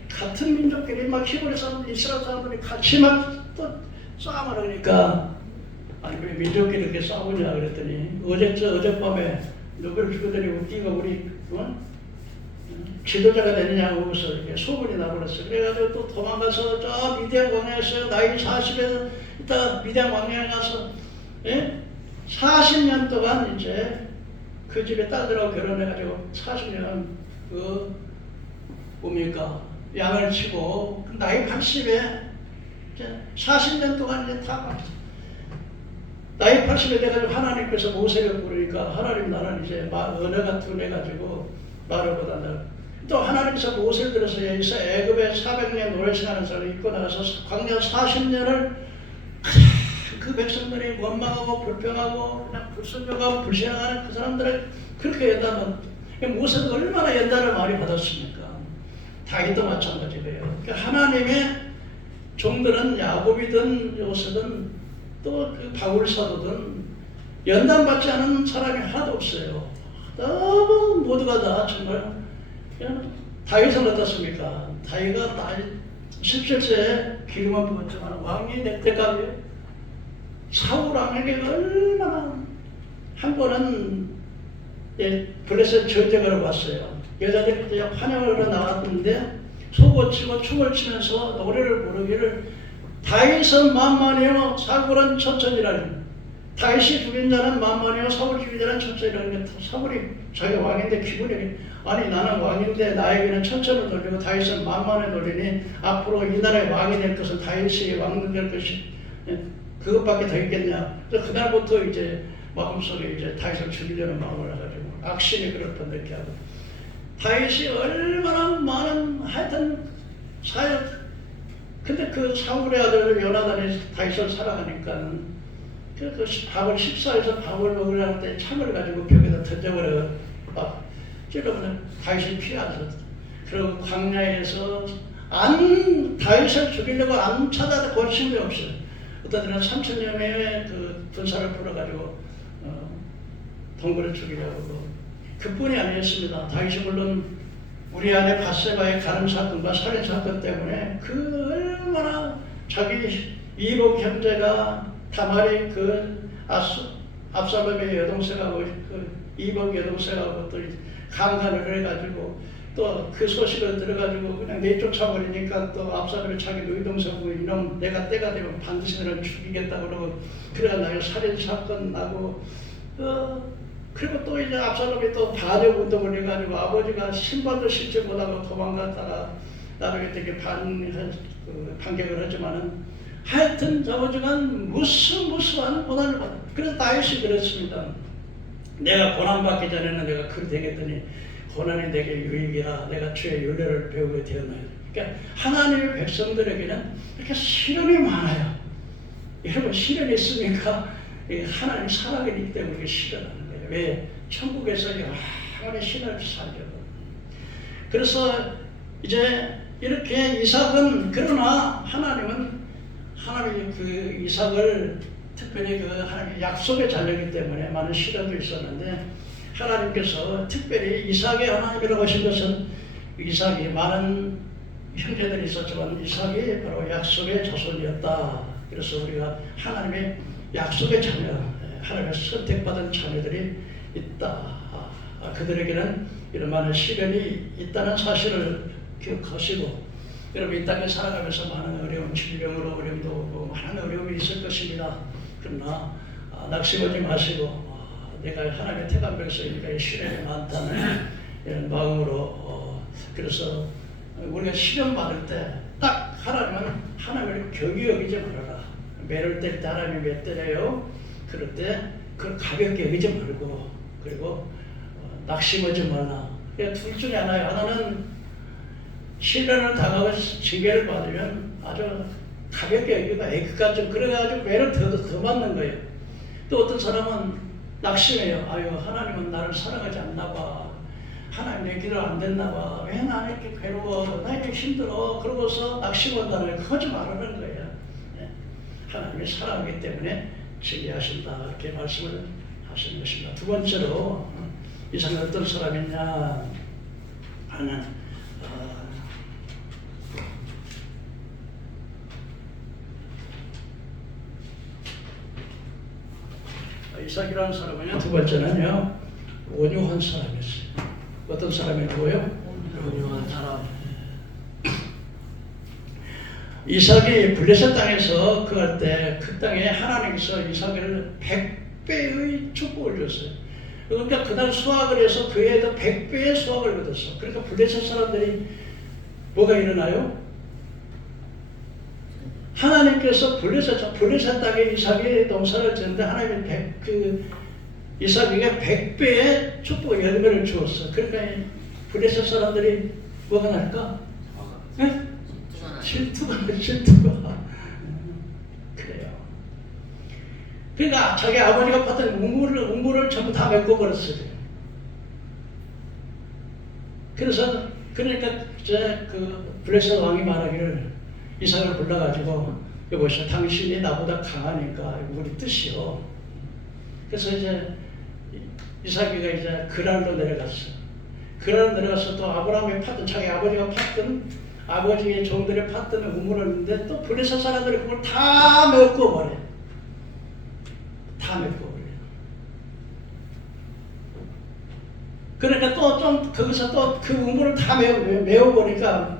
같은 민족끼리 막 히브리 사람들, 이스라엘 사람들이 같이 막 또 싸움을 하니까 아니 왜 민족끼리 이렇게 싸우냐 그랬더니 어젯밤에 누구를 죽였더니 네가 우리 지도자가 되느냐고 해서 이렇게 소문이 나버렸어요. 그래가지고 또 도망가서 저 미디안 광야에서 나이 40에 있다 미디안 광야에 가서 40년 동안 이제 그 집에 딸들하고 결혼해가지고 40년 그 뭡니까 양을 치고 나이 80에 이제 40년 동안 이제 다 나이 80에 돼가지고 하나님께서 모세를 부르니까 하나님 나는 이제 언어가 둔해가지고 말을 못한다. 또 하나님께서 모세를 들어서 여기서 애굽에 400년 노예 생활하는 사람을 입고 나가서 광야 40년을 그 백성들이 원망하고 불평하고 그냥 불순종하고 불신앙하는 그 사람들을 그렇게 연단하면 모세도 얼마나 연단을 많이 받았습니까? 다윗도 마찬가지예요. 그러니까 하나님의 종들은 야곱이든 요셉든 또 그 바울 사도든 연단받지 않은 사람이 하나도 없어요. 너무 모두가 다 정말 그냥 다윗은 어떻습니까? 다윗가 나이 17세에 기름을 부었지만 왕이 될 때까지 사울 왕에게 얼마나 한 번은 블레셋 전쟁을 봤어요. 여자들이 환영을 하러 나왔는데 속옷 치고 춤을 추면서 노래를 부르기를 다윗은 만만해요 사울은 천천히라니 다윗이 죽인 자는 만만해요 사울 죽인 자는 천천히라니 사울이 자기 왕인데 기분이 아니 나는 왕인데 나에게는 천천히 돌리고 다윗은 만만해 돌리니 앞으로 이 나라의 왕이 될 것은 다윗이 왕 될 것이 그것밖에 더 있겠냐. 그래서 그날부터 이제 마음속에 이제 다윗을 죽이려는 마음을 해가지고 악신이 그렇던 이렇게 하고 다윗이 얼마나 많은 하여튼 사역 근데 그 사울의 아들 요나단이 다윗을 사랑하니까 그 밥을 식사해서 밥을 먹으려 할 때 창을 가지고 벽에다 던져버려 막 찌르면 다윗이 피하서 그리고 광야에서 다윗을 죽이려고 안 찾아도 권심이 없어요. 어떤 때는 3,000여 명의 그 군사를 풀어가지고 동굴을 죽이려고 그뿐이 아니었습니다. 다윗이 물론 우리 안에 밧세바의 가늠 사건과 살인 사건 때문에 그 얼마나 자기 이복 형제가 다말이 그 압살롬의 여동생하고 그 이복 여동생하고 또 강간을 해가지고 또 그 소식을 들어가지고 그냥 내쫓아버리니까 또 압살롬이 자기 노이동생하고 이놈 내가 때가 되면 반드시 너를 죽이겠다 그러고 그래가 나의 살인 사건 나고 그리고 또 이제 압살롬이 또 반역 운동을 해가지고 아버지가 신발도 신지 못하고 도망갔다가 나중에 되게 반격을 하지만은 하여튼 아버지는 무수한 고난을 받아. 그래서 다윗이 그랬습니다. 내가 고난받기 전에는 내가 그리 되겠더니 고난이 내게 유익이라 내가 주의 윤례를 배우게 되었나요. 그러니까 하나님의 백성들에게는 이렇게 시련이 많아요. 여러분 시련이 있으니까 하나님 사랑이기 때문에 시련하는 거예요. 왜? 천국에서 영원히 신을 살려고. 그래서 이제 이렇게 이삭은 그러나 하나님이 그 이삭을 특별히 그 하나님의 약속의 자녀이기 때문에 많은 시련도 있었는데 하나님께서 특별히 이삭의 하나님이라고 하신 것은 이삭이 많은 형제들이 있었지만 이삭이 바로 약속의 자손이었다. 그래서 우리가 하나님의 약속의 자녀, 하나님의 선택받은 자녀들이 있다. 그들에게는 이런 많은 시련이 있다는 사실을 기억하시고 여러분 이 땅에 살아가면서 많은 어려움, 질병으로 어려움도 오고 많은 어려움이 있을 것입니다. 그러나 낙심하지 마시고 내가 하나님의 택한 백성이니까 시련이 많다는 이런 마음으로 그래서 우리가 시련 받을 때 딱 하나님을 경히 여기지 말아라. 매를 뗄 때 하나님이 몇 때려요. 그럴 때 그걸 가볍게 여기지 말고 그리고 낙심하지 말라. 둘 중에 하나예요. 하나는 시련을 당하고 징계를 받으면 아주 가볍게 여기가 애기가 좀 그래가지고 매를 더 맞는 거예요. 또 어떤 사람은 낙심해요. 아유 하나님은 나를 사랑하지 않나 봐. 하나님 내 기도 안 됐나 봐. 왜 나는 이렇게 괴로워. 나 이렇게 힘들어. 그러고서 낙심한다는 거예요. 그러지 말라는 거예요. 네. 하나님이 사랑하기 때문에 징계하신다. 이렇게 말씀을 하시는 것입니다. 두 번째로 이 사람이 어떤 사람이냐 하는 이삭이라는 사람은요, 두 번째는요, 온유한 사람이었어요. 어떤 사람이라고요? 사람. 이삭이 블레셋 땅에서 그할 때 그 땅에 하나님께서 이삭을 100배의 축복을 줬어요. 그러니까 그날 수확을 해서 그 해에도 100배의 수확을 거뒀어. 그러니까 블레셋 사람들이 뭐가 일어나요? 하나님께서 블레셋 땅에 이삭이 농사를 지는데 하나님이 이삭에게 100배의 축복 열매를 주었어. 그러니까 블레셋 사람들이 뭐가 날까? 네? 질투가. 그래요. 그러니까 자기 아버지가 받던 우물을 전부 다 메꿔버렸어요. 그러니까 이제 그 블레셋 왕이 말하기를 이삭을 불러가지고 여보시오, 당신이 나보다 강하니까 우리 뜻이요. 그래서 이제 이삭이가 이제 그랄로 내려갔어. 그랄로 내려가서 또 아브라함이 팠던 자기 아버지가 팠던 아버지의 종들이 팠던 우물을 했는데 또 블레셋 사람들이 그걸 다 메꿔버려. 다 메꿔버려. 그러니까 또 좀 거기서 또 그 우물을 다 메워보니까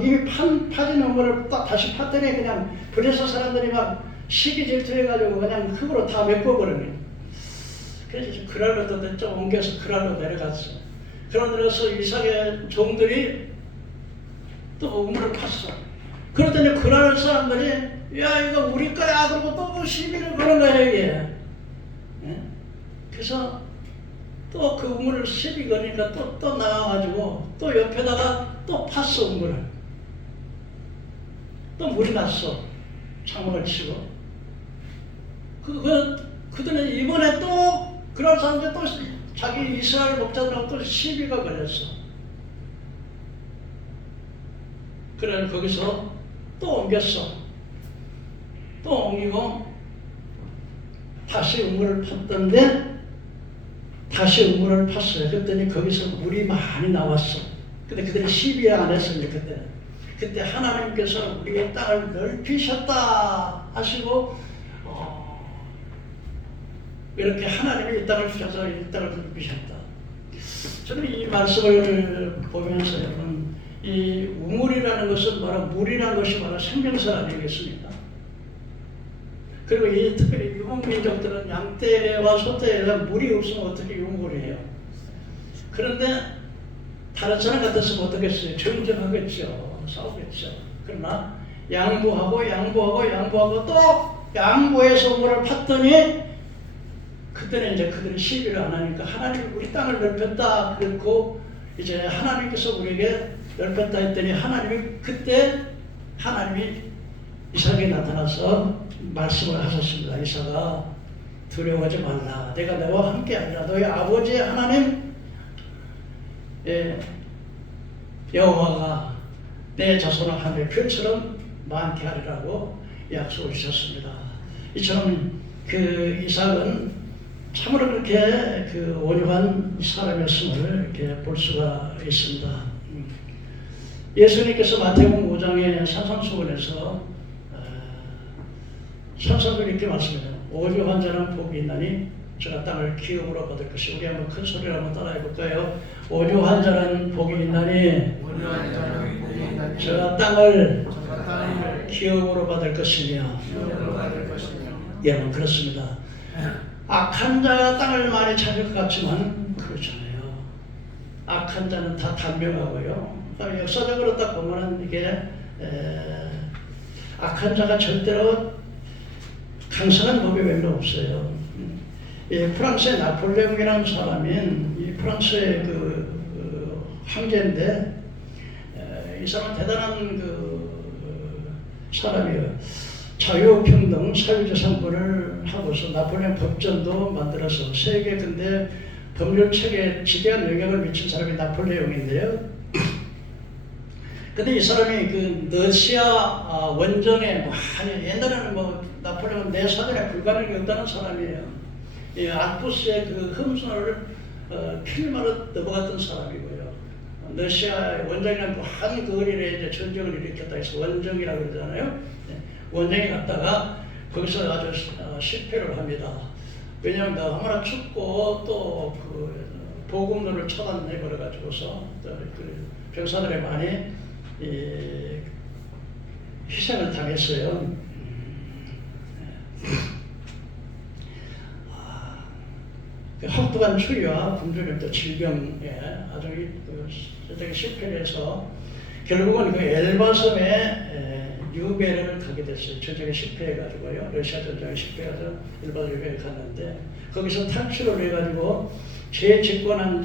이미 파진 우물을 또 다시 팠더니 그냥 블레셋 사람들이 막 시기 질투해가지고 그냥 흙으로 다 메꿔버리네. 그래서 그랄로 좀 옮겨서 그랄로 내려갔어. 그러면서 이삭의 종들이 또 우물을 팠어. 그러더니 그랄 사람들이 야 이거 우리 거야 그러고 또 시비를 거는 거야 이게. 예? 그래서 또 그 우물을 시비 거니까 또 나와가지고 또 옆에다가 또 팠어 우물을. 또 물이 났어. 창문을 치고. 그들은 이번에 또 그런 사람들 또 자기 이스라엘 목자들하고 또 시비가 걸렸어. 그래 거기서 또 옮겼어. 또 옮기고 다시 우물을 팠던데 다시 우물을 팠어요. 그랬더니 거기서 물이 많이 나왔어. 근데 그들이 시비 안 했어요. 그때 하나님께서 우리의 땅을 넓히셨다 하시고 이렇게 하나님이 이 땅을 주셔서 이 땅을 넓히셨다. 저는 이 말씀을 보면서 여러분 이 우물이라는 것은 바로 물이라는 것이 바로 생명선 아니겠습니까? 그리고 이 특별히 유목민족들은 양떼와 소떼가 물이 없으면 어떻게 유목을 해요? 그런데 다른 사람 같았으면 어떻겠어요? 전쟁하겠죠. 싸우겠죠. 그러나 양보하고 또 양보해서 우물을 팠더니 그때는 이제 그들이 시비를 안 하니까 하나님이 우리 땅을 넓혔다 그렇고 이제 하나님께서 우리에게 넓혔다 했더니 하나님이 이삭에게 나타나서 말씀을 하셨습니다. 이삭아 두려워하지 말라. 내가 너와 함께 하리라. 너희 아버지의 하나님 여호와가 내 자손을 하늘의 별처럼 많게 하리라고 약속을 주셨습니다. 이처럼 그 이삭은 참으로 그렇게 그 온유한 사람이었음을 이렇게 볼 수가 있습니다. 예수님께서 마태복음 5장의 산상수훈에서 산상수훈 이렇게 말씀해요. 온유한 자는 복이 있나니 저가 땅을 기업으로 받을 것이. 우리 한번 큰 소리로 한번 따라해 볼까요? 온유한 자는 복이 있나니 저가 땅을 기업으로 받을 것이며. 여러분 그렇습니다. 악한 자가 땅을 많이 찾을 것 같지만 그렇잖아요. 악한 자는 다 단명하고요. 역사적으로 딱 보면은 이게 악한 자가 절대로 강성한 법이 별로 없어요. 프랑스의 나폴레옹이라는 사람인 이 프랑스의 황제인데 이 사람은 대단한 사람이에요. 자유평등 사유재산권을 하고서 나폴레옹 법전도 만들어서 세계 근대 법률 체계에 지대한 영향을 미친 사람이 나폴레옹인데요. 근데 이 사람이 러시아 원정에 옛날에는 나폴레옹은 내 사전에 불가능이 없다는 사람이에요. 이 알프스의 흠선을 필마로 넘어갔던 사람이고요. 러시아 원정에 한 거리에 이제 전쟁을 일으켰다 해서 원정이라고 그러잖아요. 원정에 갔다가 거기서 아주 실패를 합니다. 왜냐하면 너무나 춥고 또 복음로를 차단해버려가지고서 병사들이 많이 희생을 당했어요. 혹독한 추위와 굶주림 또 질병에 아주 되게 실패를 해서 결국은 그 엘바섬에 유배를 가게 됐어요. 전쟁에 실패해가지고요. 러시아 전쟁에 실패해서 일본 유배를 갔는데 거기서 탈출을 해가지고 재집권한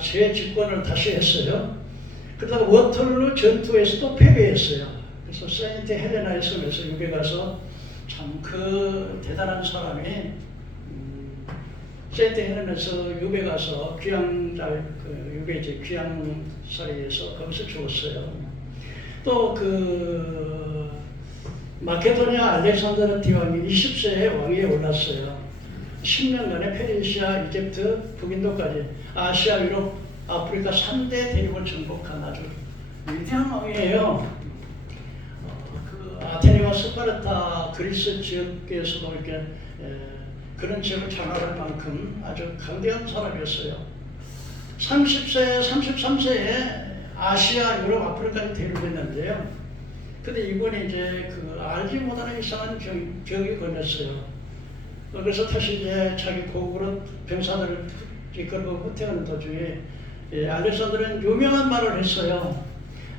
재집권을 다시 했어요. 그러다가 워털루 전투에서 또 패배했어요. 그래서 세인트 헬레나의 섬에서 유배 가서 참 그 대단한 사람이 세인트 헬레나에서 유배 가서 유배지 귀양살이에서 거기서 죽었어요. 또 그 마케도니아 알렉산더르 디왕이 20세에 왕위에 올랐어요. 10년간의 페르시아, 이집트, 북인도까지 아시아, 유럽, 아프리카 3대 대륙을 정복한 아주 위대한 왕이에요. 그 아테네와 스파르타, 그리스 지역에서도 이렇게 그런 지역을 장악할 만큼 아주 강대한 사람이었어요. 30세, 33세에 아시아, 유럽, 아프리카에 대륙했는데요. 근데 이번에 이제 그 알지 못하는 이상한 병이 걸렸어요. 그래서 다시 이제 자기 고국으로 병사들을 이끌고 후퇴하는 도중에 알렉산더는 유명한 말을 했어요.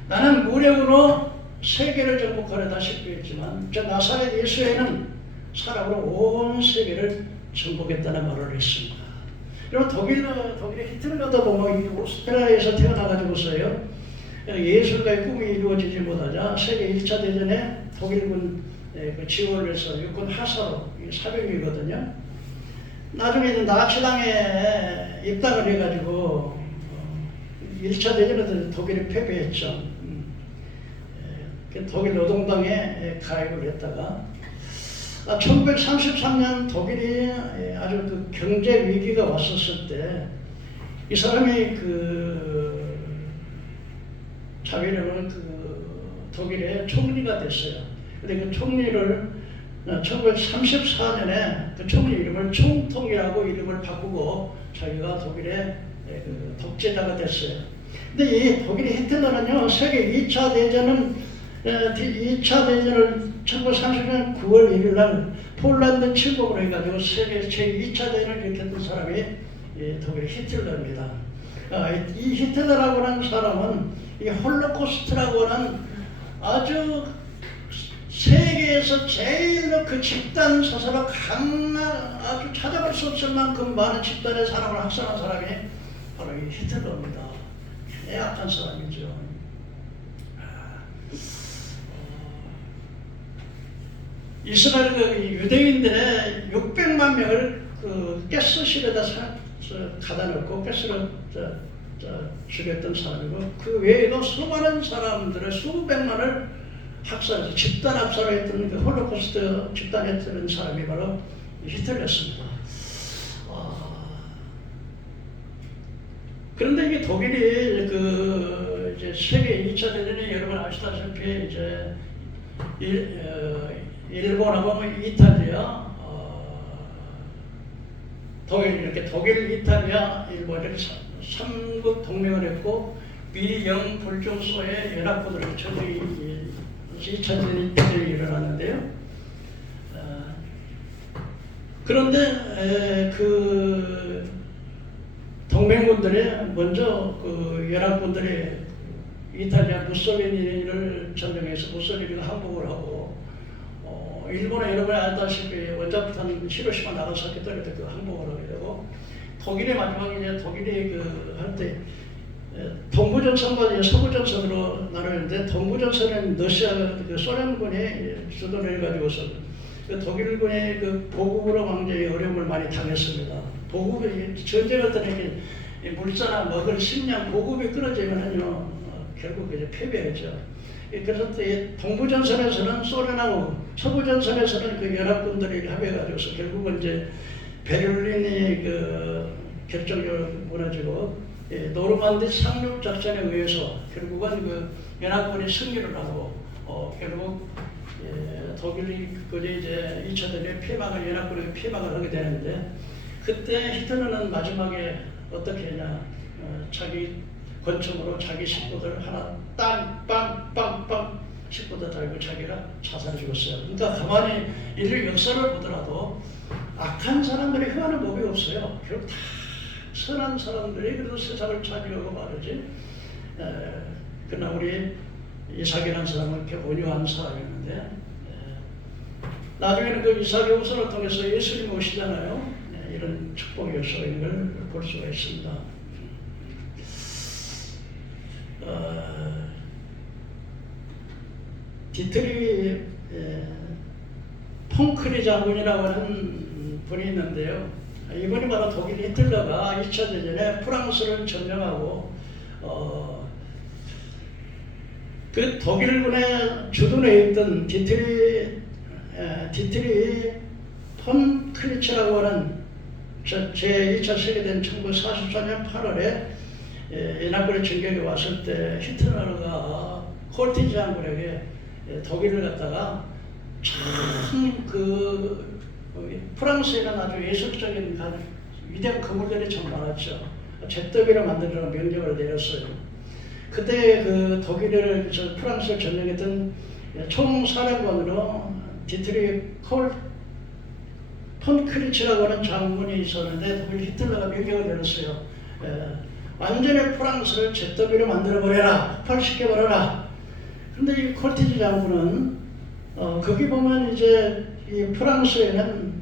나는 무력으로 세계를 정복하려다 실패했지만 저 나사렛 예수에는 사랑으로 온 세계를 정복했다는 말을 했습니다. 여러분 독일의 히틀러도 보면 오스트리아에서 태어나가지고서요. 예술가의 꿈이 이루어지지 못하자 세계 1차 대전에 독일군 지원을 해서 육군 하사로 사병이거든요. 나중에 나치당에 입당을 해가지고 1차 대전에서 독일이 패배했죠. 독일 노동당에 가입을 했다가 1933년 독일이 아주 그 경제 위기가 왔었을 때 이 사람이 그 자위령은 그 독일의 총리가 됐어요. 근데 그 총리를 1934년에 그 총리 이름을 총통이라고 이름을 바꾸고 자기가 독일의 그 독재자가 됐어요. 근데 이 독일의 히틀러는요, 세계 2차 대전을 1930년 9월 1일 날 폴란드 침공을 해가지고 세계 제2차 대전을 일으켰던 사람이 독일의 히틀러입니다. 이 히틀러라고 하는 사람은 이 홀로코스트라고 하는 아주 세계에서 제일로 그 집단 사사로 아주 찾아볼 수 없을 만큼 많은 집단의 사람을 학살한 사람이 바로 이 히틀러입니다. 해악한 사람이죠. 이스라엘 그 유대인들의 600만 명을 그 가스실에다 가다 놓고 가스로 죽였던 사람이고, 그 외에도 수많은 사람들의 수백만을 학살해서 집단 압살을 했던 그 홀로코스트 집단했던 사람이 바로 히틀러였습니다. 그런데 이게 독일이 그 이제 세계 2차 대전에 여러분 아시다시피 이제 일본하고 이탈리아, 독일 이렇게 독일, 이탈리아, 일본 이렇게 3국 동맹을 했고 비영불중소의 연합군으로 전쟁이 2차 대전이 일어났는데요. 그런데 그 동맹군들이 먼저 그 연합군들이 이탈리아 무솔리니를 점령해서 무솔리니가 항복을 하고, 일본은 여러분이 알다시피 원자폭탄 히로시마 나가사키 떨어질 때 그 항복을 하게 되고, 독일의 마지막에 이제 독일이 그 할 때 동부전선과 서부전선으로 나누는데, 동부전선은 러시아 그 소련군이 주도를 해가지고서 그 독일군의 그 보급으로 굉장히 어려움을 많이 당했습니다. 보급이 전쟁을 때는 물자나 먹을 식량 보급이 끊어지면은요 결국 이제 패배하죠. 그래서 동부전선에서는 소련하고 서부전선에서는 그 연합군들이 합해가지고서 결국은 이제 베를린이 그 결정적으로 무너지고, 노르만디 상륙 작전에 의해서 결국은 그 연합군이 승리를 하고, 결국 독일이 그제 이제 2차 대전에 연합군이 피망을 하게 되는데, 그때 히틀러는 마지막에 어떻게 했냐, 자기 권총으로 자기 식구들 하나 빵빵빵빵 식구들 달고 자기가 자살해 죽었어요. 그러니까 가만히 인류 역사를 보더라도 악한 사람들이 흥하는 법이 없어요. 결국 다 선한 사람들이 그래도 세상을 차지하고 말이지. 그러나 우리 이삭이라는 사람은 이렇게 온유한 사람이었는데 나중에는 그 이삭의 후손을 통해서 예수님이 오시잖아요. 이런 축복의 역사가 있는 걸 볼 수가 있습니다. 디트리 펑크리 장군이라고 하는 분이 있는데요. 이분이 바로 독일 히틀러가 2차 대전에 프랑스를 점령하고 그 독일군의 주둔에 있던 디트리 펑크리츠라고 하는 제2차 세계대전 1944년 8월에 연합군의 진격에 왔을 때 히틀러가 콜티지 장군에게 독일을 갖다가 참 프랑스에는 아주 예술적인 위대한 건물들이 참 많았죠. 잿더미로 만들라는 명령을 내렸어요. 그때 그 독일을 프랑스를 점령했던 총사령관으로 디트리 폰크리츠라고 하는 장군이 있었는데 독일 히틀러가 명령을 내렸어요. 완전히 프랑스를 잿더미로 만들어버려라, 폭발시켜버려라. 그런데 이 콜티지 장군은 거기 보면 이제 이 프랑스에는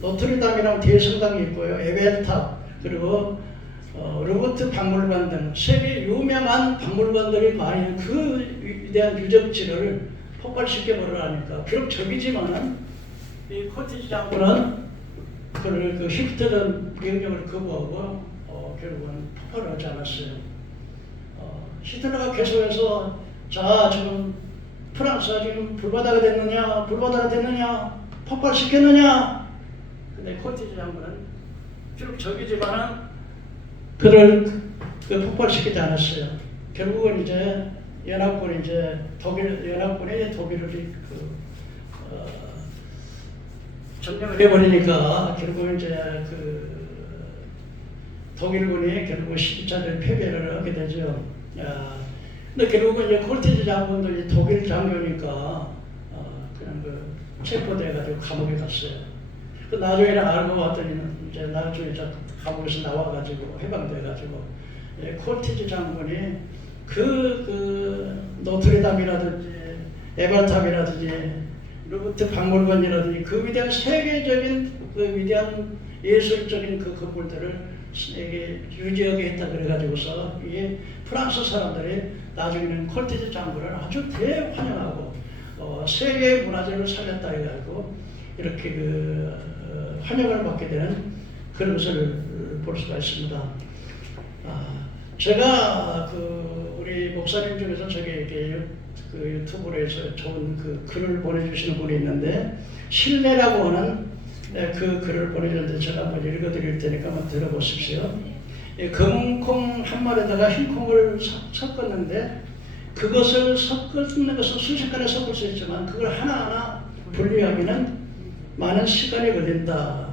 노트르담이라는 대성당이 있고요, 에벨탑, 그리고 루브르트 박물관 등 세계 유명한 박물관들이 많이 있는 그 위대한 유적지를 폭발시켜버리라니까. 비록 적이지만은 이 콜티지 장군은 그 히틀러 명령을 거부하고 결국은 폭발을 하지 않았어요. 히틀러가 계속해서 자 지금 프랑스가 지금 불바다가 됐느냐 폭발시켰느냐. 근데 콜티지 장군은 비록 적이지만은 그를 폭발시키지 않았어요. 결국은 이제 연합군이 독일을 점령을 해버리니까 결국은 이제 독일군이 결국 12차를 패배를 하게 되죠. 근데 결국은 이제 콜티지 장군도 이제 독일 장교니까 그냥 체포돼가지고 감옥에 갔어요. 그 나중에는 알고 봤더니는 이제 나중에 감옥에서 나와가지고 해방돼가지고 콜티지 장군이 노트르담이라든지 에벨탑이라든지 루브르트 박물관이라든지 그 위대한 세계적인 그 위대한 예술적인 그 건물들을 유지하게 했다 그래가지고서 이 프랑스 사람들이 나중에는 콜티지 장군을 아주 대환영하고 세계 문화재를 살렸다 해가지고 이렇게 환영을 받게 되는 그런 것을 볼 수가 있습니다. 제가 우리 목사님 중에서 저에게 유튜브로 해서 좋은 글을 보내주시는 분이 있는데 신뢰라고 하는 그 글을 보내주는데 제가 한번 읽어드릴 테니까 한번 들어보십시오. 검은콩 한 마리에다가 흰 콩을 섞었는데 그것을 섞는 것은 순식간에 섞을 수 있지만 그걸 하나하나 분리하기는 많은 시간이 걸린다.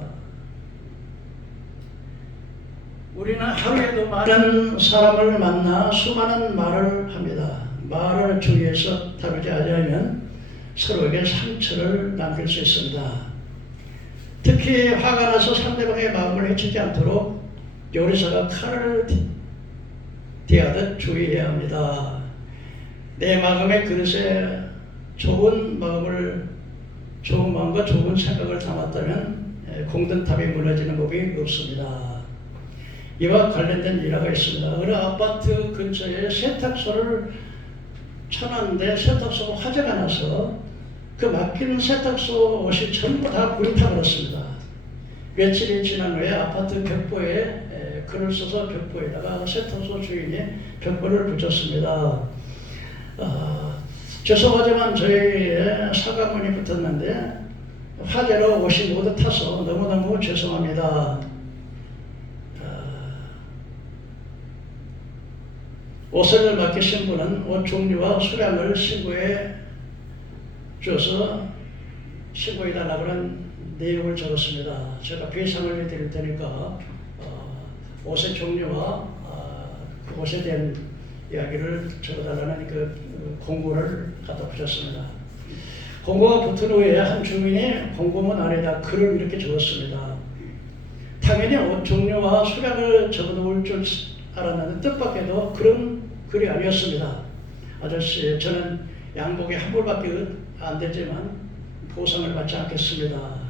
우리는 하루에도 많은 사람을 만나 수많은 말을 합니다. 말을 주의해서 다루지 않으면 서로에게 상처를 남길 수 있습니다. 특히 화가 나서 상대방의 마음을 해치지 않도록 요리사가 칼을 대하듯 주의해야 합니다. 내 마음의 그릇에 좋은 마음과 좋은 생각을 담았다면 공든탑이 무너지는 법이 없습니다. 이와 관련된 일화가 있습니다. 어느 아파트 근처에 세탁소를 쳐놨는데 세탁소가 화재가 나서 그 맡기는 세탁소 옷이 전부 다 불이 타버렸습니다. 며칠이 지난 후에 아파트 벽보에 글을 써서 벽보에다가 세탁소 주인이 벽보를 붙였습니다. 죄송하지만 저희의 사과문이 붙었는데 화재로 옷이 모두 타서 너무너무 죄송합니다. 옷을 맡기신 분은 옷 종류와 수량을 신고해 줘서 신고해달라고 하는 내용을 적었습니다. 제가 배상을 해드릴 테니까 옷의 종류와 그것에 대한 이야기를 적어달라는 공고를 갖다 붙였습니다. 공고가 붙은 후에 한 주민이 공고문 안에다 글을 이렇게 적었습니다. 당연히 옷 종류와 수량을 적어놓을 줄 알았는데 뜻밖에도 그런 글이 아니었습니다. 아저씨, 저는 양복이 한 벌밖에 안 되지만 보상을 받지 않겠습니다.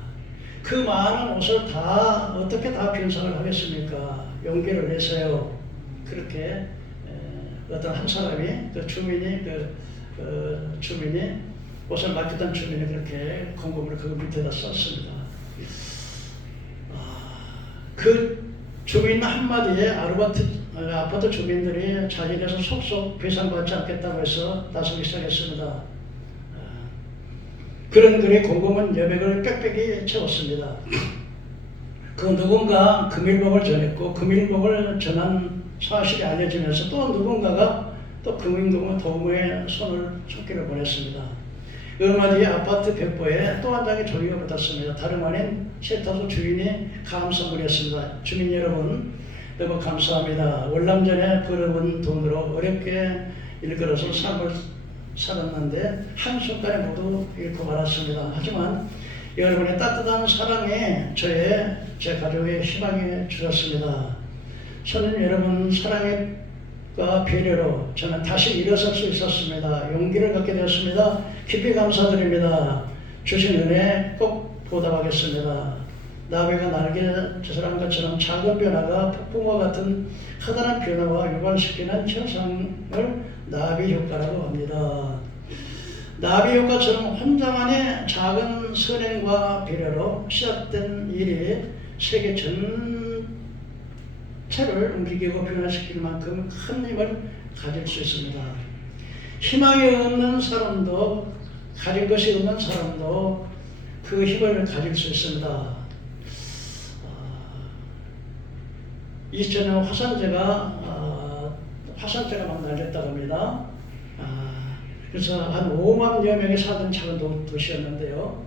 그 많은 옷을 다 어떻게 다 변상을 하겠습니까? 용기를 내세요. 그렇게 어떤 한 사람이 주민이 옷을 맡겼던 주민이 그렇게 공고문을 그 밑에다 썼습니다. 그 주민 한마디에 아파트 주민들이 자진해서 속속 배상받지 않겠다고 해서 나서기 시작했습니다. 그런 글이 공고문 여백을 빽빽이 채웠습니다. 그 누군가 금일봉을 전했고 금일봉을 전한 사실이 알려지면서 또 누군가가 또 금일봉 도무에 손을 쏟기를 보냈습니다. 얼마 뒤에 아파트 벽보에 또 한 장의 종이가 붙었습니다. 다름 아닌 세탁소 주인이 감사문이었습니다. 주민 여러분, 너무 감사합니다. 월남전에 벌어본 돈으로 어렵게 일걸어서 삶을 살았는데 한순간에 모두 잃고 말았습니다. 하지만 여러분의 따뜻한 사랑에 제 가족의 희망이 주셨습니다. 손님 여러분 사랑과 배려로 저는 다시 일어설 수 있었습니다. 용기를 갖게 되었습니다. 깊이 감사드립니다. 주신 은혜 꼭 보답하겠습니다. 나비가 날개짓을 한 것처럼 작은 변화가 폭풍과 같은 커다란 변화와 유발시키는 현상을 나비 효과라고 합니다. 나비 효과처럼 혼자만의 작은 선행과 배려로 시작된 일이 세계 전체를 움직이고 변화시킬 만큼 큰 힘을 가질 수 있습니다. 희망이 없는 사람도 가진 것이 없는 사람도 그 힘을 가질 수 있습니다. 2000년 화산재가 막 날렸다고 합니다. 그래서 한 5만여 명이 살던 작은 도시였는데요.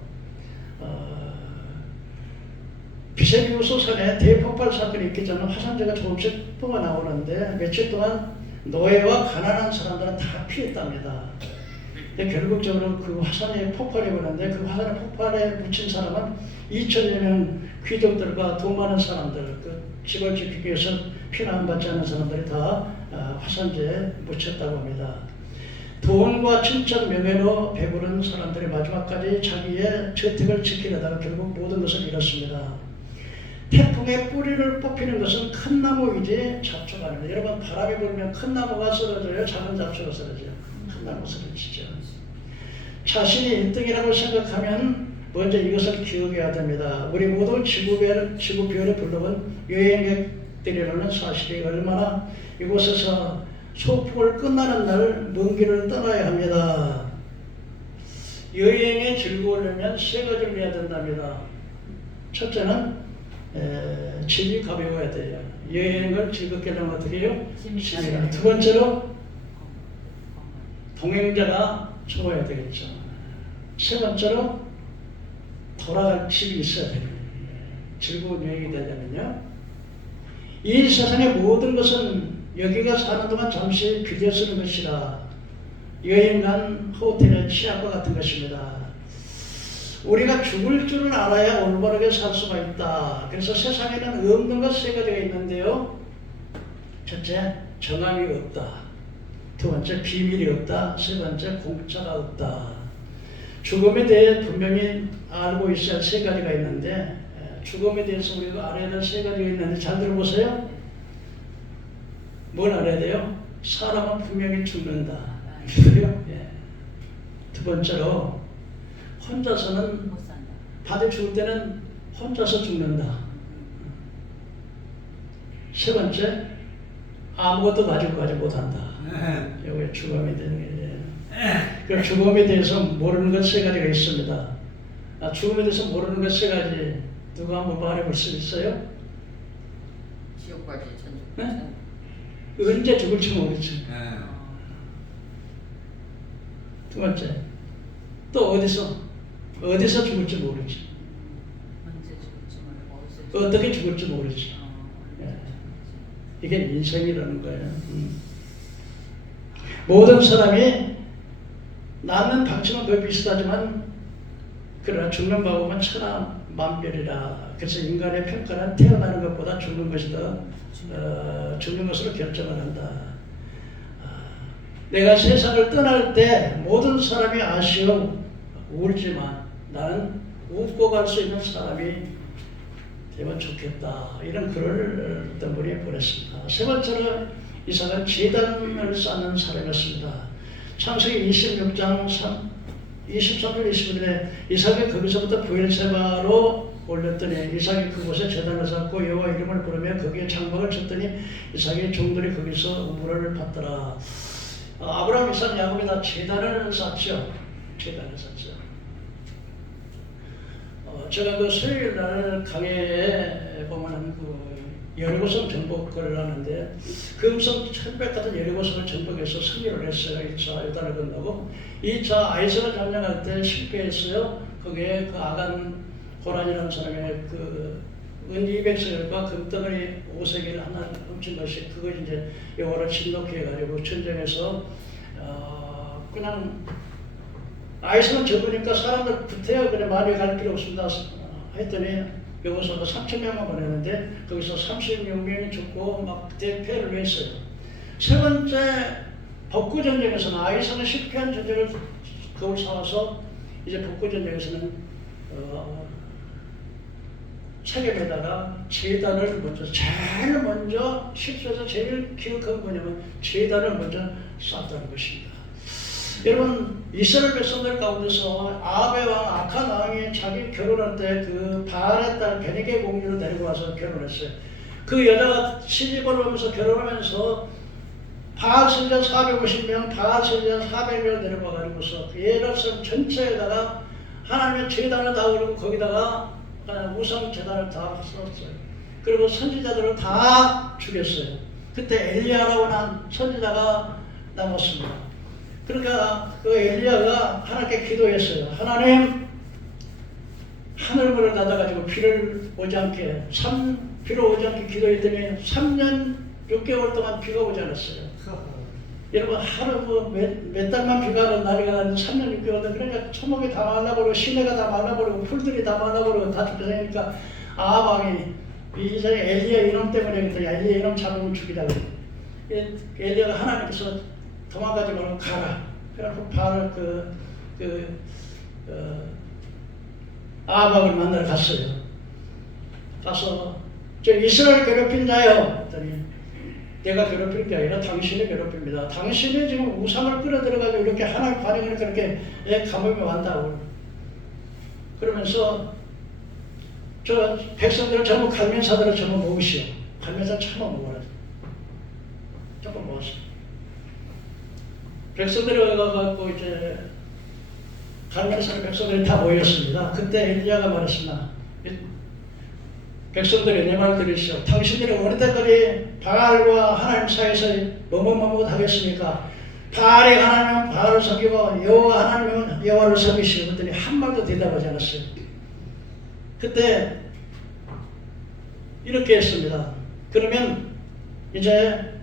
비세미우소산에 대폭발 사건이 있기 전에 화산재가 조금씩 뿜어 나오는데 며칠 동안 노예와 가난한 사람들은 다 피했답니다. 근데 결국적으로 그 화산이 폭발이 오는데 그 화산의 폭발에 묻힌 사람은 2천여 명 귀족들과 돈 많은 사람들, 그 집을 지키기 위해서 피난받지 않은 사람들이 다 화산재에 묻혔다고 합니다. 돈과 친척 명예로 배부른 사람들이 마지막까지 자기의 저택을 지키려다가 결국 모든 것을 잃었습니다. 태풍의 뿌리를 뽑히는 것은 큰 나무이지 잡초가 아닙니다. 여러분 바람이 불면 큰 나무가 쓰러져요? 작은 잡초가 쓰러져요? 큰 나무 쓰러지죠. 자신이 1등이라고 생각하면 먼저 이것을 기억해야 됩니다. 우리 모두 지구별에 불러온 여행객들이라는 사실이 얼마나 이곳에서 소풍을 끝나는 날 먼 길을 떠나야 합니다. 여행에 즐거우려면 세 가지를 해야 된답니다. 첫째는 짐이 가벼워야 돼요. 여행을 즐겁게 하려면 어떻게 해요? 두 번째로 동행자가 좋아야 되겠죠. 세 번째로 돌아갈 집이 있어야 됩니다. 즐거운 여행이 되려면요. 이 세상의 모든 것은 여기가 사는 동안 잠시 비겨 쓰는 것이라 여행 간 호텔의 치약과 같은 것입니다. 우리가 죽을 줄을 알아야 올바르게 살 수가 있다. 그래서 세상에는 없는 것 세 가지가 있는데요. 첫째, 정함이 없다. 두 번째, 비밀이 없다. 세 번째, 공짜가 없다. 죽음에 대해 분명히 알고 있어야 세 가지가 있는데 죽음에 대해서 우리가 알아야 될 세 가지가 있는데 잘 들어보세요. 뭘 알아야 돼요? 사람은 분명히 죽는다. 예. 두 번째로 혼자서는 다들 죽을 때는 혼자서 죽는다. 세 번째 아무것도 가지고 가지 못한다. 여기 죽음에 대한 그럼 죽음에 대해서 모르는 것 세 가지가 있습니다. 죽음에 대해서 모르는 것 세 가지 누가 한번 말해볼 수 있어요? 지옥까지 천국. 네? 언제 죽을지 모르지. 두 번째, 또 어디서 죽을지 모르지. 언제 죽을지 모르고 어떻게 죽을지 모르지. 이게 인생이라는 거예요. 모든 사람이 낳는 방식은 거의 비슷하지만 그러나 죽는 방법은 천하만별이라. 그래서 인간의 평가는 태어나는 것보다 죽는 것이 더 죽는 것으로 결정을 한다. 내가 세상을 떠날 때 모든 사람이 아쉬워 울지만 나는 웃고 갈 수 있는 사람이 되면 좋겠다. 이런 글을 어떤 분이 보냈습니다. 세 번째로 이삭은 제단을 쌓는 사람이었습니다. 창세기 26장 23절 21절에 이삭이 거기서부터 브엘세바로 올렸더니 이삭이 그곳에 제단을 쌓고 여호와 이름을 부르며 거기에 장막을 쳤더니 이삭의 종들이 거기서 우물을 받더라. 아브라함, 이삭, 야곱이 다 제단을 쌓죠. 제단을 쌓죠. 제가 그 수요일 날 강해에 보면은 그 여리고성 정복을 하는데 금성 천백 같은 여리고성을 정복해서 승리를 했어요. 1차 요단을 건너고 2차 아이성을 점령할 때 실패했어요. 거기에 그 아간 고란이라는 사람의 그 은지 200세겔과 금덩어리 5세겔 하나 훔친 것이 그걸 이제 여호와를 진노케 해가지고 전쟁에서 그냥 아이성은 적으니까 사람들 구태여 그래 많이 갈 필요 없습니다 했더니 여기서 3,000명만 보냈는데 거기서 36명이 죽고 막 대패를 했어요. 세 번째 복구전쟁에서는 아이성은 실패한 전쟁을 그걸 삼아서 이제 복구전쟁에서는 책임에다가 제단을 먼저 제일 먼저 실수에서 제일 기억한 뭐냐면 제단을 먼저 쌓았다는 것입니다. 여러분 이스라엘 백성들 가운데서 아합의 왕 아칸 왕이 자기 결혼할 때 그 바알의 딸 베니게 공주를 데리고 와서 결혼했어요. 그 여자가 시집을 오면서 결혼하면서 바알 선지자 450명, 바알 선지자 400명을 데리고 와가지고서 예루살렘 전체에다가 하나님의 제단을 다 그리고 거기다가 우상 제단을 다 썼어요. 그리고 선지자들을 다 죽였어요. 그때 엘리야라고 하는 선지자가 남았습니다. 그러니까 그 엘리야가 하나님께 기도했어요. 하나님, 하늘문을 닫아가지고 비를 오지 않게, 비를 오지 않게 기도했더니 3년 6개월 동안 비가 오지 않았어요. 여러분 하루 몇 달만 비가 오는 날이 가는데 3년 6개월 동안 그러니까 초목이 다 말라버리고 시내가 다 말라버리고 풀들이 다 말라버리고 다 죽게 되니까 아합왕이 이제 엘리야 이놈 때문에 엘리야 이놈 잡으면 죽이라고. 엘리야가 하나님께서 도망가지 말고 가라. 그래갖고 바알 아합왕을 만나러 갔어요. 가서 저 이스라엘 괴롭힌 자요. 했더니 내가 괴롭히는 게 아니라 당신이 괴롭힙니다. 당신이 지금 우상을 끌어들여가지고 이렇게 하나님 반응을 그렇게 감염이 완다고. 그러면서 저 백성들을 전부 갈면사들을 전부 모으시오. 갈면사 참아 모으라. 전부 모았어요. 백성들이 와가지고 이제 갈멜산 백성들이 다 모였습니다. 그때 엘리야가 말했습니다. 백성들이 내 말 들으시오. 당신들이 어느 때까지 바알과 하나님 사이에서 뭐뭐뭐뭐 하겠습니까? 바알이 하나님은 바알을 섬기고 여호와 하나님은 여호와를 섬기시오. 그랬더니 한 말도 대답하지 않았어요. 그때 이렇게 했습니다. 그러면 이제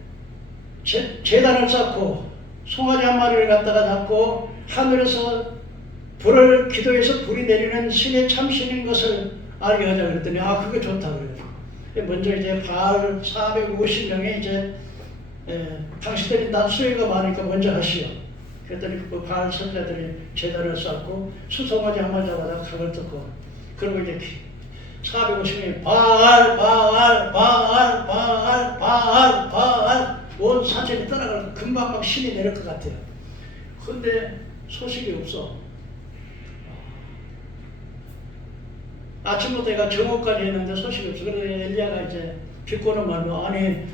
제단을 쌓고 송아지 한 마리를 갖다가 잡고 하늘에서 불을 기도해서 불이 내리는 신의 참신인 것을 알게 하자 그랬더니 그게 좋다 그래요. 먼저 이제 바알 450명이 이제 당신들이 난 수혜가 많으니까 먼저 하시오. 그랬더니 그 바알 선자들이 제단을 쌓고 수송아지 한 마리 잡아다가 각을 뜯고 그리고 이제 450명이 바알 온 산천이 떠나가고 금방 막 신이 내릴 것 같아요. 근데 소식이 없어. 아침부터 내가 정오까지 했는데 소식이 없어. 그래서 엘리야가 이제 비꼬는 말로 아니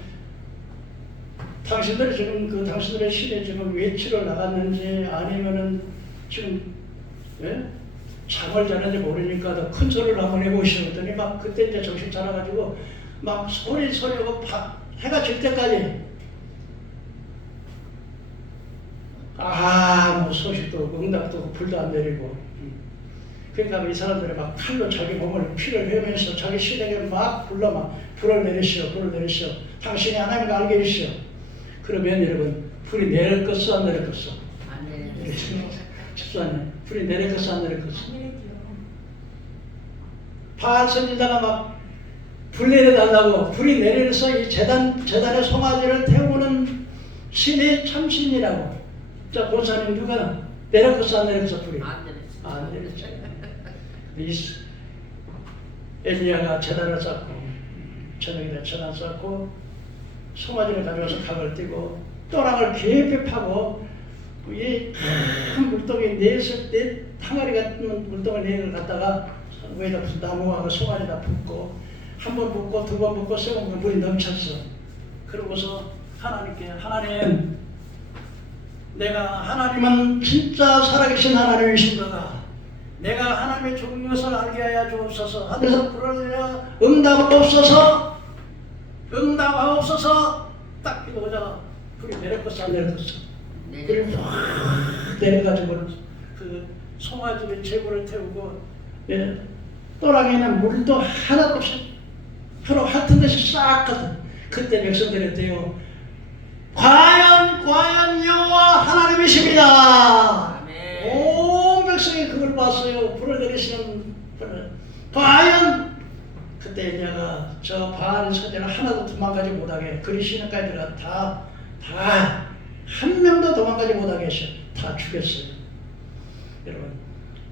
당신들이 지금 당신들의 신이 지금 외치러 나갔는지 아니면은 지금 잠을 자는지 모르니까 더 큰 소리를 한번 해보시더니 막 그때 이제 정신 차려가지고 막 소리하고 해가 질 때까지 아무 소식도 없고 응답도 없고 불도 안 내리고 그러니까 이 사람들이 막 칼로 자기 몸을 피를 흘면서 자기 시댁에 막 불러 막 불을 내리시오, 불을 내리시오. 당신이 하나님을 알게 해주시오. 그러면 여러분 불이 내릴 것도 안 내릴 것도. 안 돼. 집사님 불이 내릴 것도 안 내릴 것도. 바알 선지자가 막 불 내려달라고 불이 내려서 이 재단의 송아지를 태우는 신이 참신이라고. 자, 권사님 누가 내렸겠어 안 내렸어 불이? 안 내렸죠. 엘리야가 재단을 쌓고 저녁에 재단 쌓고 송아지를 가져와서 각을 띄고 또랑을 깊이 파고 이 큰 물동이 네 항아리 같은 물동을 네 개를 갖다가 위에다 나무하고 송아지에다 붓고 한 번 붓고 두 번 붓고 세 번 붓고 물이 넘쳤어. 그러고서 하나님께 하나님 내가 하나님은 진짜 살아계신 하나님이신가? 내가 하나님의 좋은 것을 알게 하여 주옵소서. 하늘에서 불을 내려 응답하옵소서. 응답하옵소서. 딱 기도하자 불이 내렸겠어 안 내렸겠어? 불이 확 내려가지고 그 송아지의 제물을 태우고 예, 또랑에는 물도 하나도 없이 서로 같은 데서 싹 가든 그때 백성들이 어때요? 과연 여호와 하나님이십니다. 온 백성이 그걸 봤어요. 불을 내리시는 불을. 과연 그때 엘리야가 저 바알 선지자를 하나도 도망가지 못하게 그리시는까지 다 한 명도 도망가지 못하게 하셔. 다 죽였어요. 여러분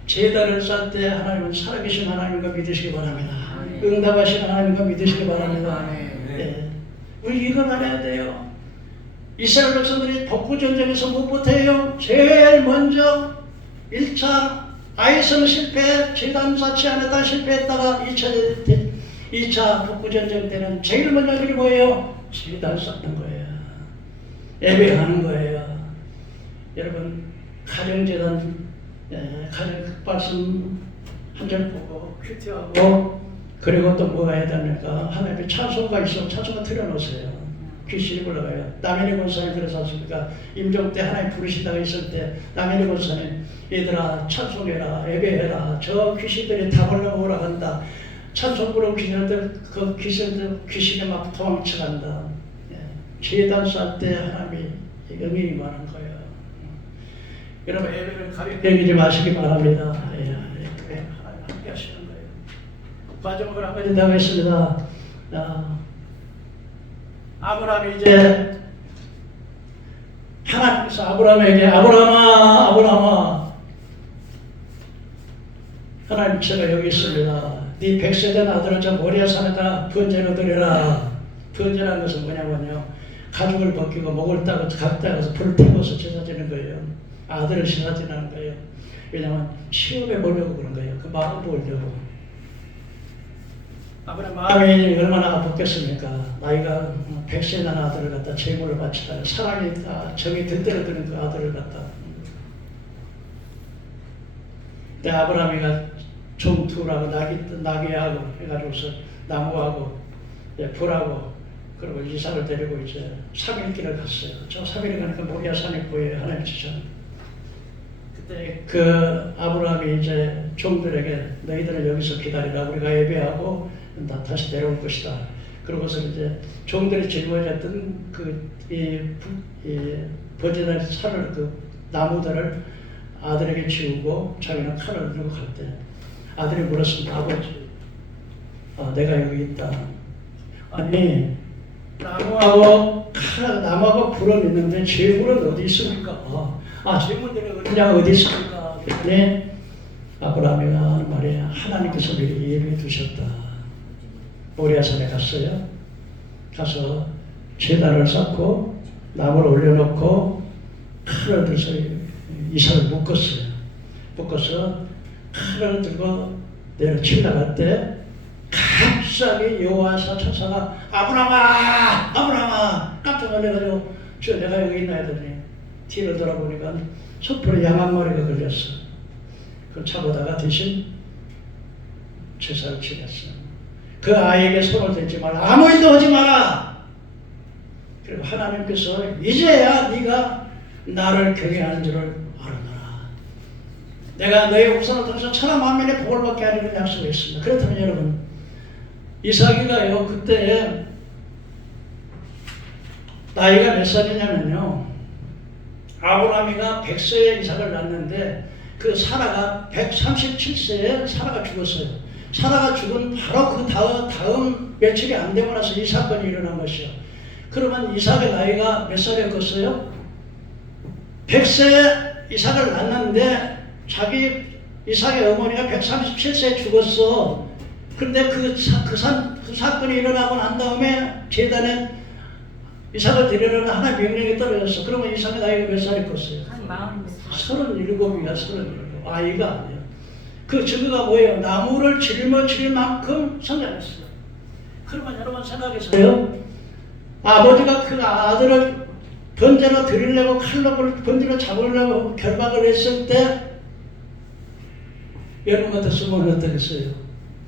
제단을 쌓을 때 하나님은 살아계신 하나님과 믿으시기 바랍니다. 응답하시는 하나님과 믿으시기 바랍니다. 네. 우리 이걸 알아야 돼요. 이스라엘 백성들이 북부전쟁에서 못 버텨요. 제일 먼저 1차 아이성 실패, 제단 쌓지 않았다 실패했다가 2차 북부전쟁 때는 제일 먼저 일이 뭐예요? 제단 쌓는 거예요. 예배하는 거예요. 여러분 가정재단 가정 말씀 한 절 보고 큐티하고 그리고 또 뭐가 해야 됩니까? 하나님의 찬송가 있으면 찬송가 틀어놓으세요. 귀신이 올라가요. 남인의 권사님 그래서 하십니까? 임종 때 하나님 부르시다가 있을 때 남인의 권사님 얘들아 찬송해라 예배해라 저 귀신들이 다 올라간다. 찬송 부르고 귀신들 그 귀신이 막 도망쳐간다. 제단 쌀 때 하나님이 영향이 많은 거예요. 여러분 예배를 가볍게 여기지 마시기 바랍니다. 하나님 함께 하시는 거예요. 마지막으로 한 가지 더 하겠습니다. 아브라함이 이제 하나님께서 아브라함에게 아브라함아 하나님 제가 여기 있습니다. 네 100세 된 아들을 저 모리아 산에다 번제로 드려라. 번제라는 것은 뭐냐면요. 가죽을 벗기고 목을 따고 각다가서 불을 태워서 제사 지는 거예요. 아들을 제사 지내는 거예요. 왜냐하면 시험에 보려고 그런 거예요. 그 마음 보려고. 아브라함 마음이 얼마나 아팠겠습니까? 나이가 100세 난 아들을 갖다 제물을 바치다 사랑이 정이 들때려드는 그 아들을 갖다. 근데 아브라함이가 좀 둘하고 나귀하고 해가지고서 나무하고 불하고 그리고 이삭을 데리고 이제 3일 길을 갔어요. 저 3일에 가니까 모리아 산이 보여요. 하나님 주셔. 그때 그 아브라함이 이제 종들에게 너희들은 여기서 기다리라. 우리가 예배하고 나 다시 내려올 것이다. 그러고서 이제 종들이 짊어졌던 번제단 살을 그 나무들을 아들에게 지우고 자기는 칼을 들고 갈 때 아들이 물었습니다. 아버지, 내가 여기 있다. 아니 나무하고 불은 있는데 제물은 어디 있습니까? 제물들이 어디 있습니까? 그랬더니 아브라함이 하는 말이 하나님께서 미리 예비해 두셨다. 모리아산에 갔어요. 가서 제단을 쌓고 나무를 올려놓고 칼을 들어서 이삭을 묶었어요. 묶어서 칼을 들고 내려치려갈 때 갑자기 여호와 천사가 아브라함아 깜짝 놀래가지고 저 내가 여기 있나 했더니 뒤를 돌아보니까 솥불에 양 한 마리가 걸렸어. 그걸 차보다가 대신 제사를 지냈어. 그 아이에게 손을 대지 마라. 아무 일도 하지 마라. 그리고 하나님께서 이제야 네가 나를 경외하는 줄을 알아라. 내가 너의 후손을 통해서 천하 만민의 복을 받게 하리라 약속했습니다. 그렇다면 여러분, 이삭이가요 그때 나이가 몇 살이냐면요, 아브라함이가 100세에 이삭을 낳았는데 그 사라가 137세에 사라가 죽었어요. 사라가 죽은 바로 그 다음 며칠이 안 되고 나서 이 사건이 일어난 것이요. 그러면 이삭의 나이가 몇 살이었겠어요? 100세에 이삭을 낳았는데 자기 이삭의 어머니가 137세에 죽었어. 그런데 그 사건이 일어나고 난 다음에 제단에 이삭을 드리려는 하나의 명령이 떨어졌어. 그러면 이삭의 나이가 몇 살이었겠어요? 한 37이야. 37. 아이가 아니에요. 그 증거가 뭐예요? 나무를 짊어질 만큼 성장했어요. 그러면 여러분 생각해서요, 아버지가 그 아들을 번제로 드리려고 칼로 번제로 잡으려고 결박을 했을 때 여러분 같았으면 어떻겠어요?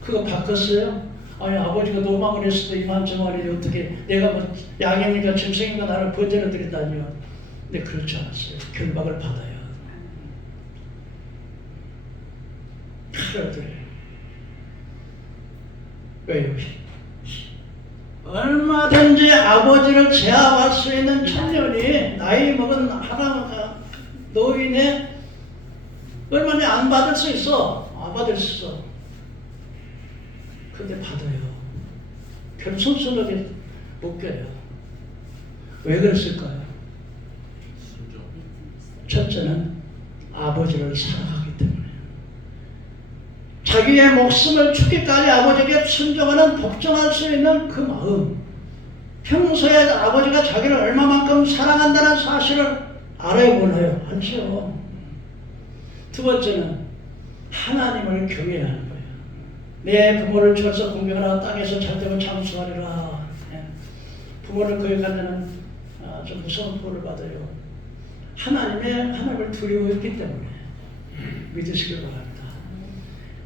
그거 바꿨어요? 아니 아버지가 도망을 했을 때 이만저만이 어떻게 내가 뭐 양이니까 짐승인가 나를 번제로 드린다니요. 근데 그렇지 않았어요. 결박을 받아요. 칼을 들여요. 왜요? 얼마든지 아버지를 제압할 수 있는 청년이 나이 먹은 하나 노인의 얼마나 안 받을 수 있어? 안 받을 수 있어. 근데 받아요. 겸손스럽게 웃겨요. 왜 그랬을까요? 첫째는 아버지를 사랑하기 때문에. 자기의 목숨을 죽기까지 아버지에게 순종하는 복종할 수 있는 그 마음. 평소에 아버지가 자기를 얼마만큼 사랑한다는 사실을 알아요, 몰라요? 알죠. 두 번째는 하나님을 경외하는 거예요. 내 부모를 주어서 공경하라, 땅에서 잘되고 장수하리라. 부모를 거역하면 좀 무서운 벌을 받아요. 하나님을 두려워했기 때문에 믿으시길 바랍니다.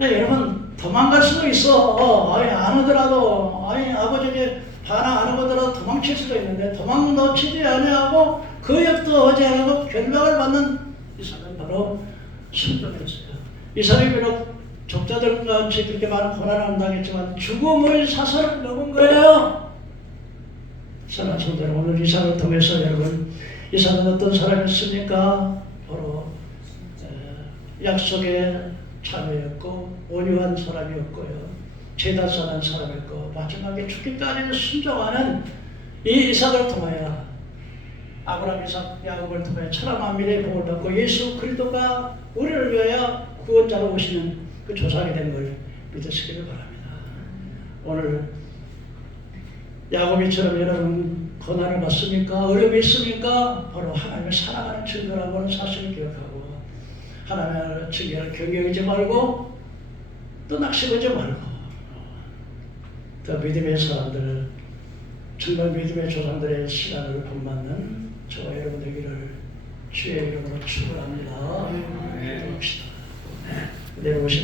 여러분 도망갈 수도 있어. 안 오더라도 아버지에게 반항 안 하더라도 도망칠 수도 있는데 도망도 치지 아니하고 거역도 하지 않고 결박을 받는 이삭은 바로 순종했어요. 이삭이 비록 적자들과 같이 그렇게 많은 고난을 당했지만 죽음의 사슬을 넘은 거예요. 사랑하는 성도 여러분, 오늘 이삭을 통해서 여러분, 이삭은 어떤 사람이었습니까? 바로 약속의 참여였고 온유한 사람이었고요, 제다선한 사람이었고, 마지막에 죽기까지 순종하는 이 이삭을 통하여 아브라함, 이삭, 야곱을 통하여 천하 만민의 복을 받고 예수 그리스도가 우리를 위하여 구원자로 오시는 그 조상이 된 걸 믿으시기를 바랍니다. 오늘 야곱이처럼 여러분 고난을 받습니까? 어려움이 있습니까? 바로 하나님을 사랑하는 증거라고 하는 사실을 기억하고 하나님의 증거를 경외하지 말고 또 낙심하지 말고 더 믿음의 사람들, 정말 믿음의 조상들의 시간을 본받는 저와 여러분 되기를 주의 이름으로 축원합니다. 기도합시다. 내려오신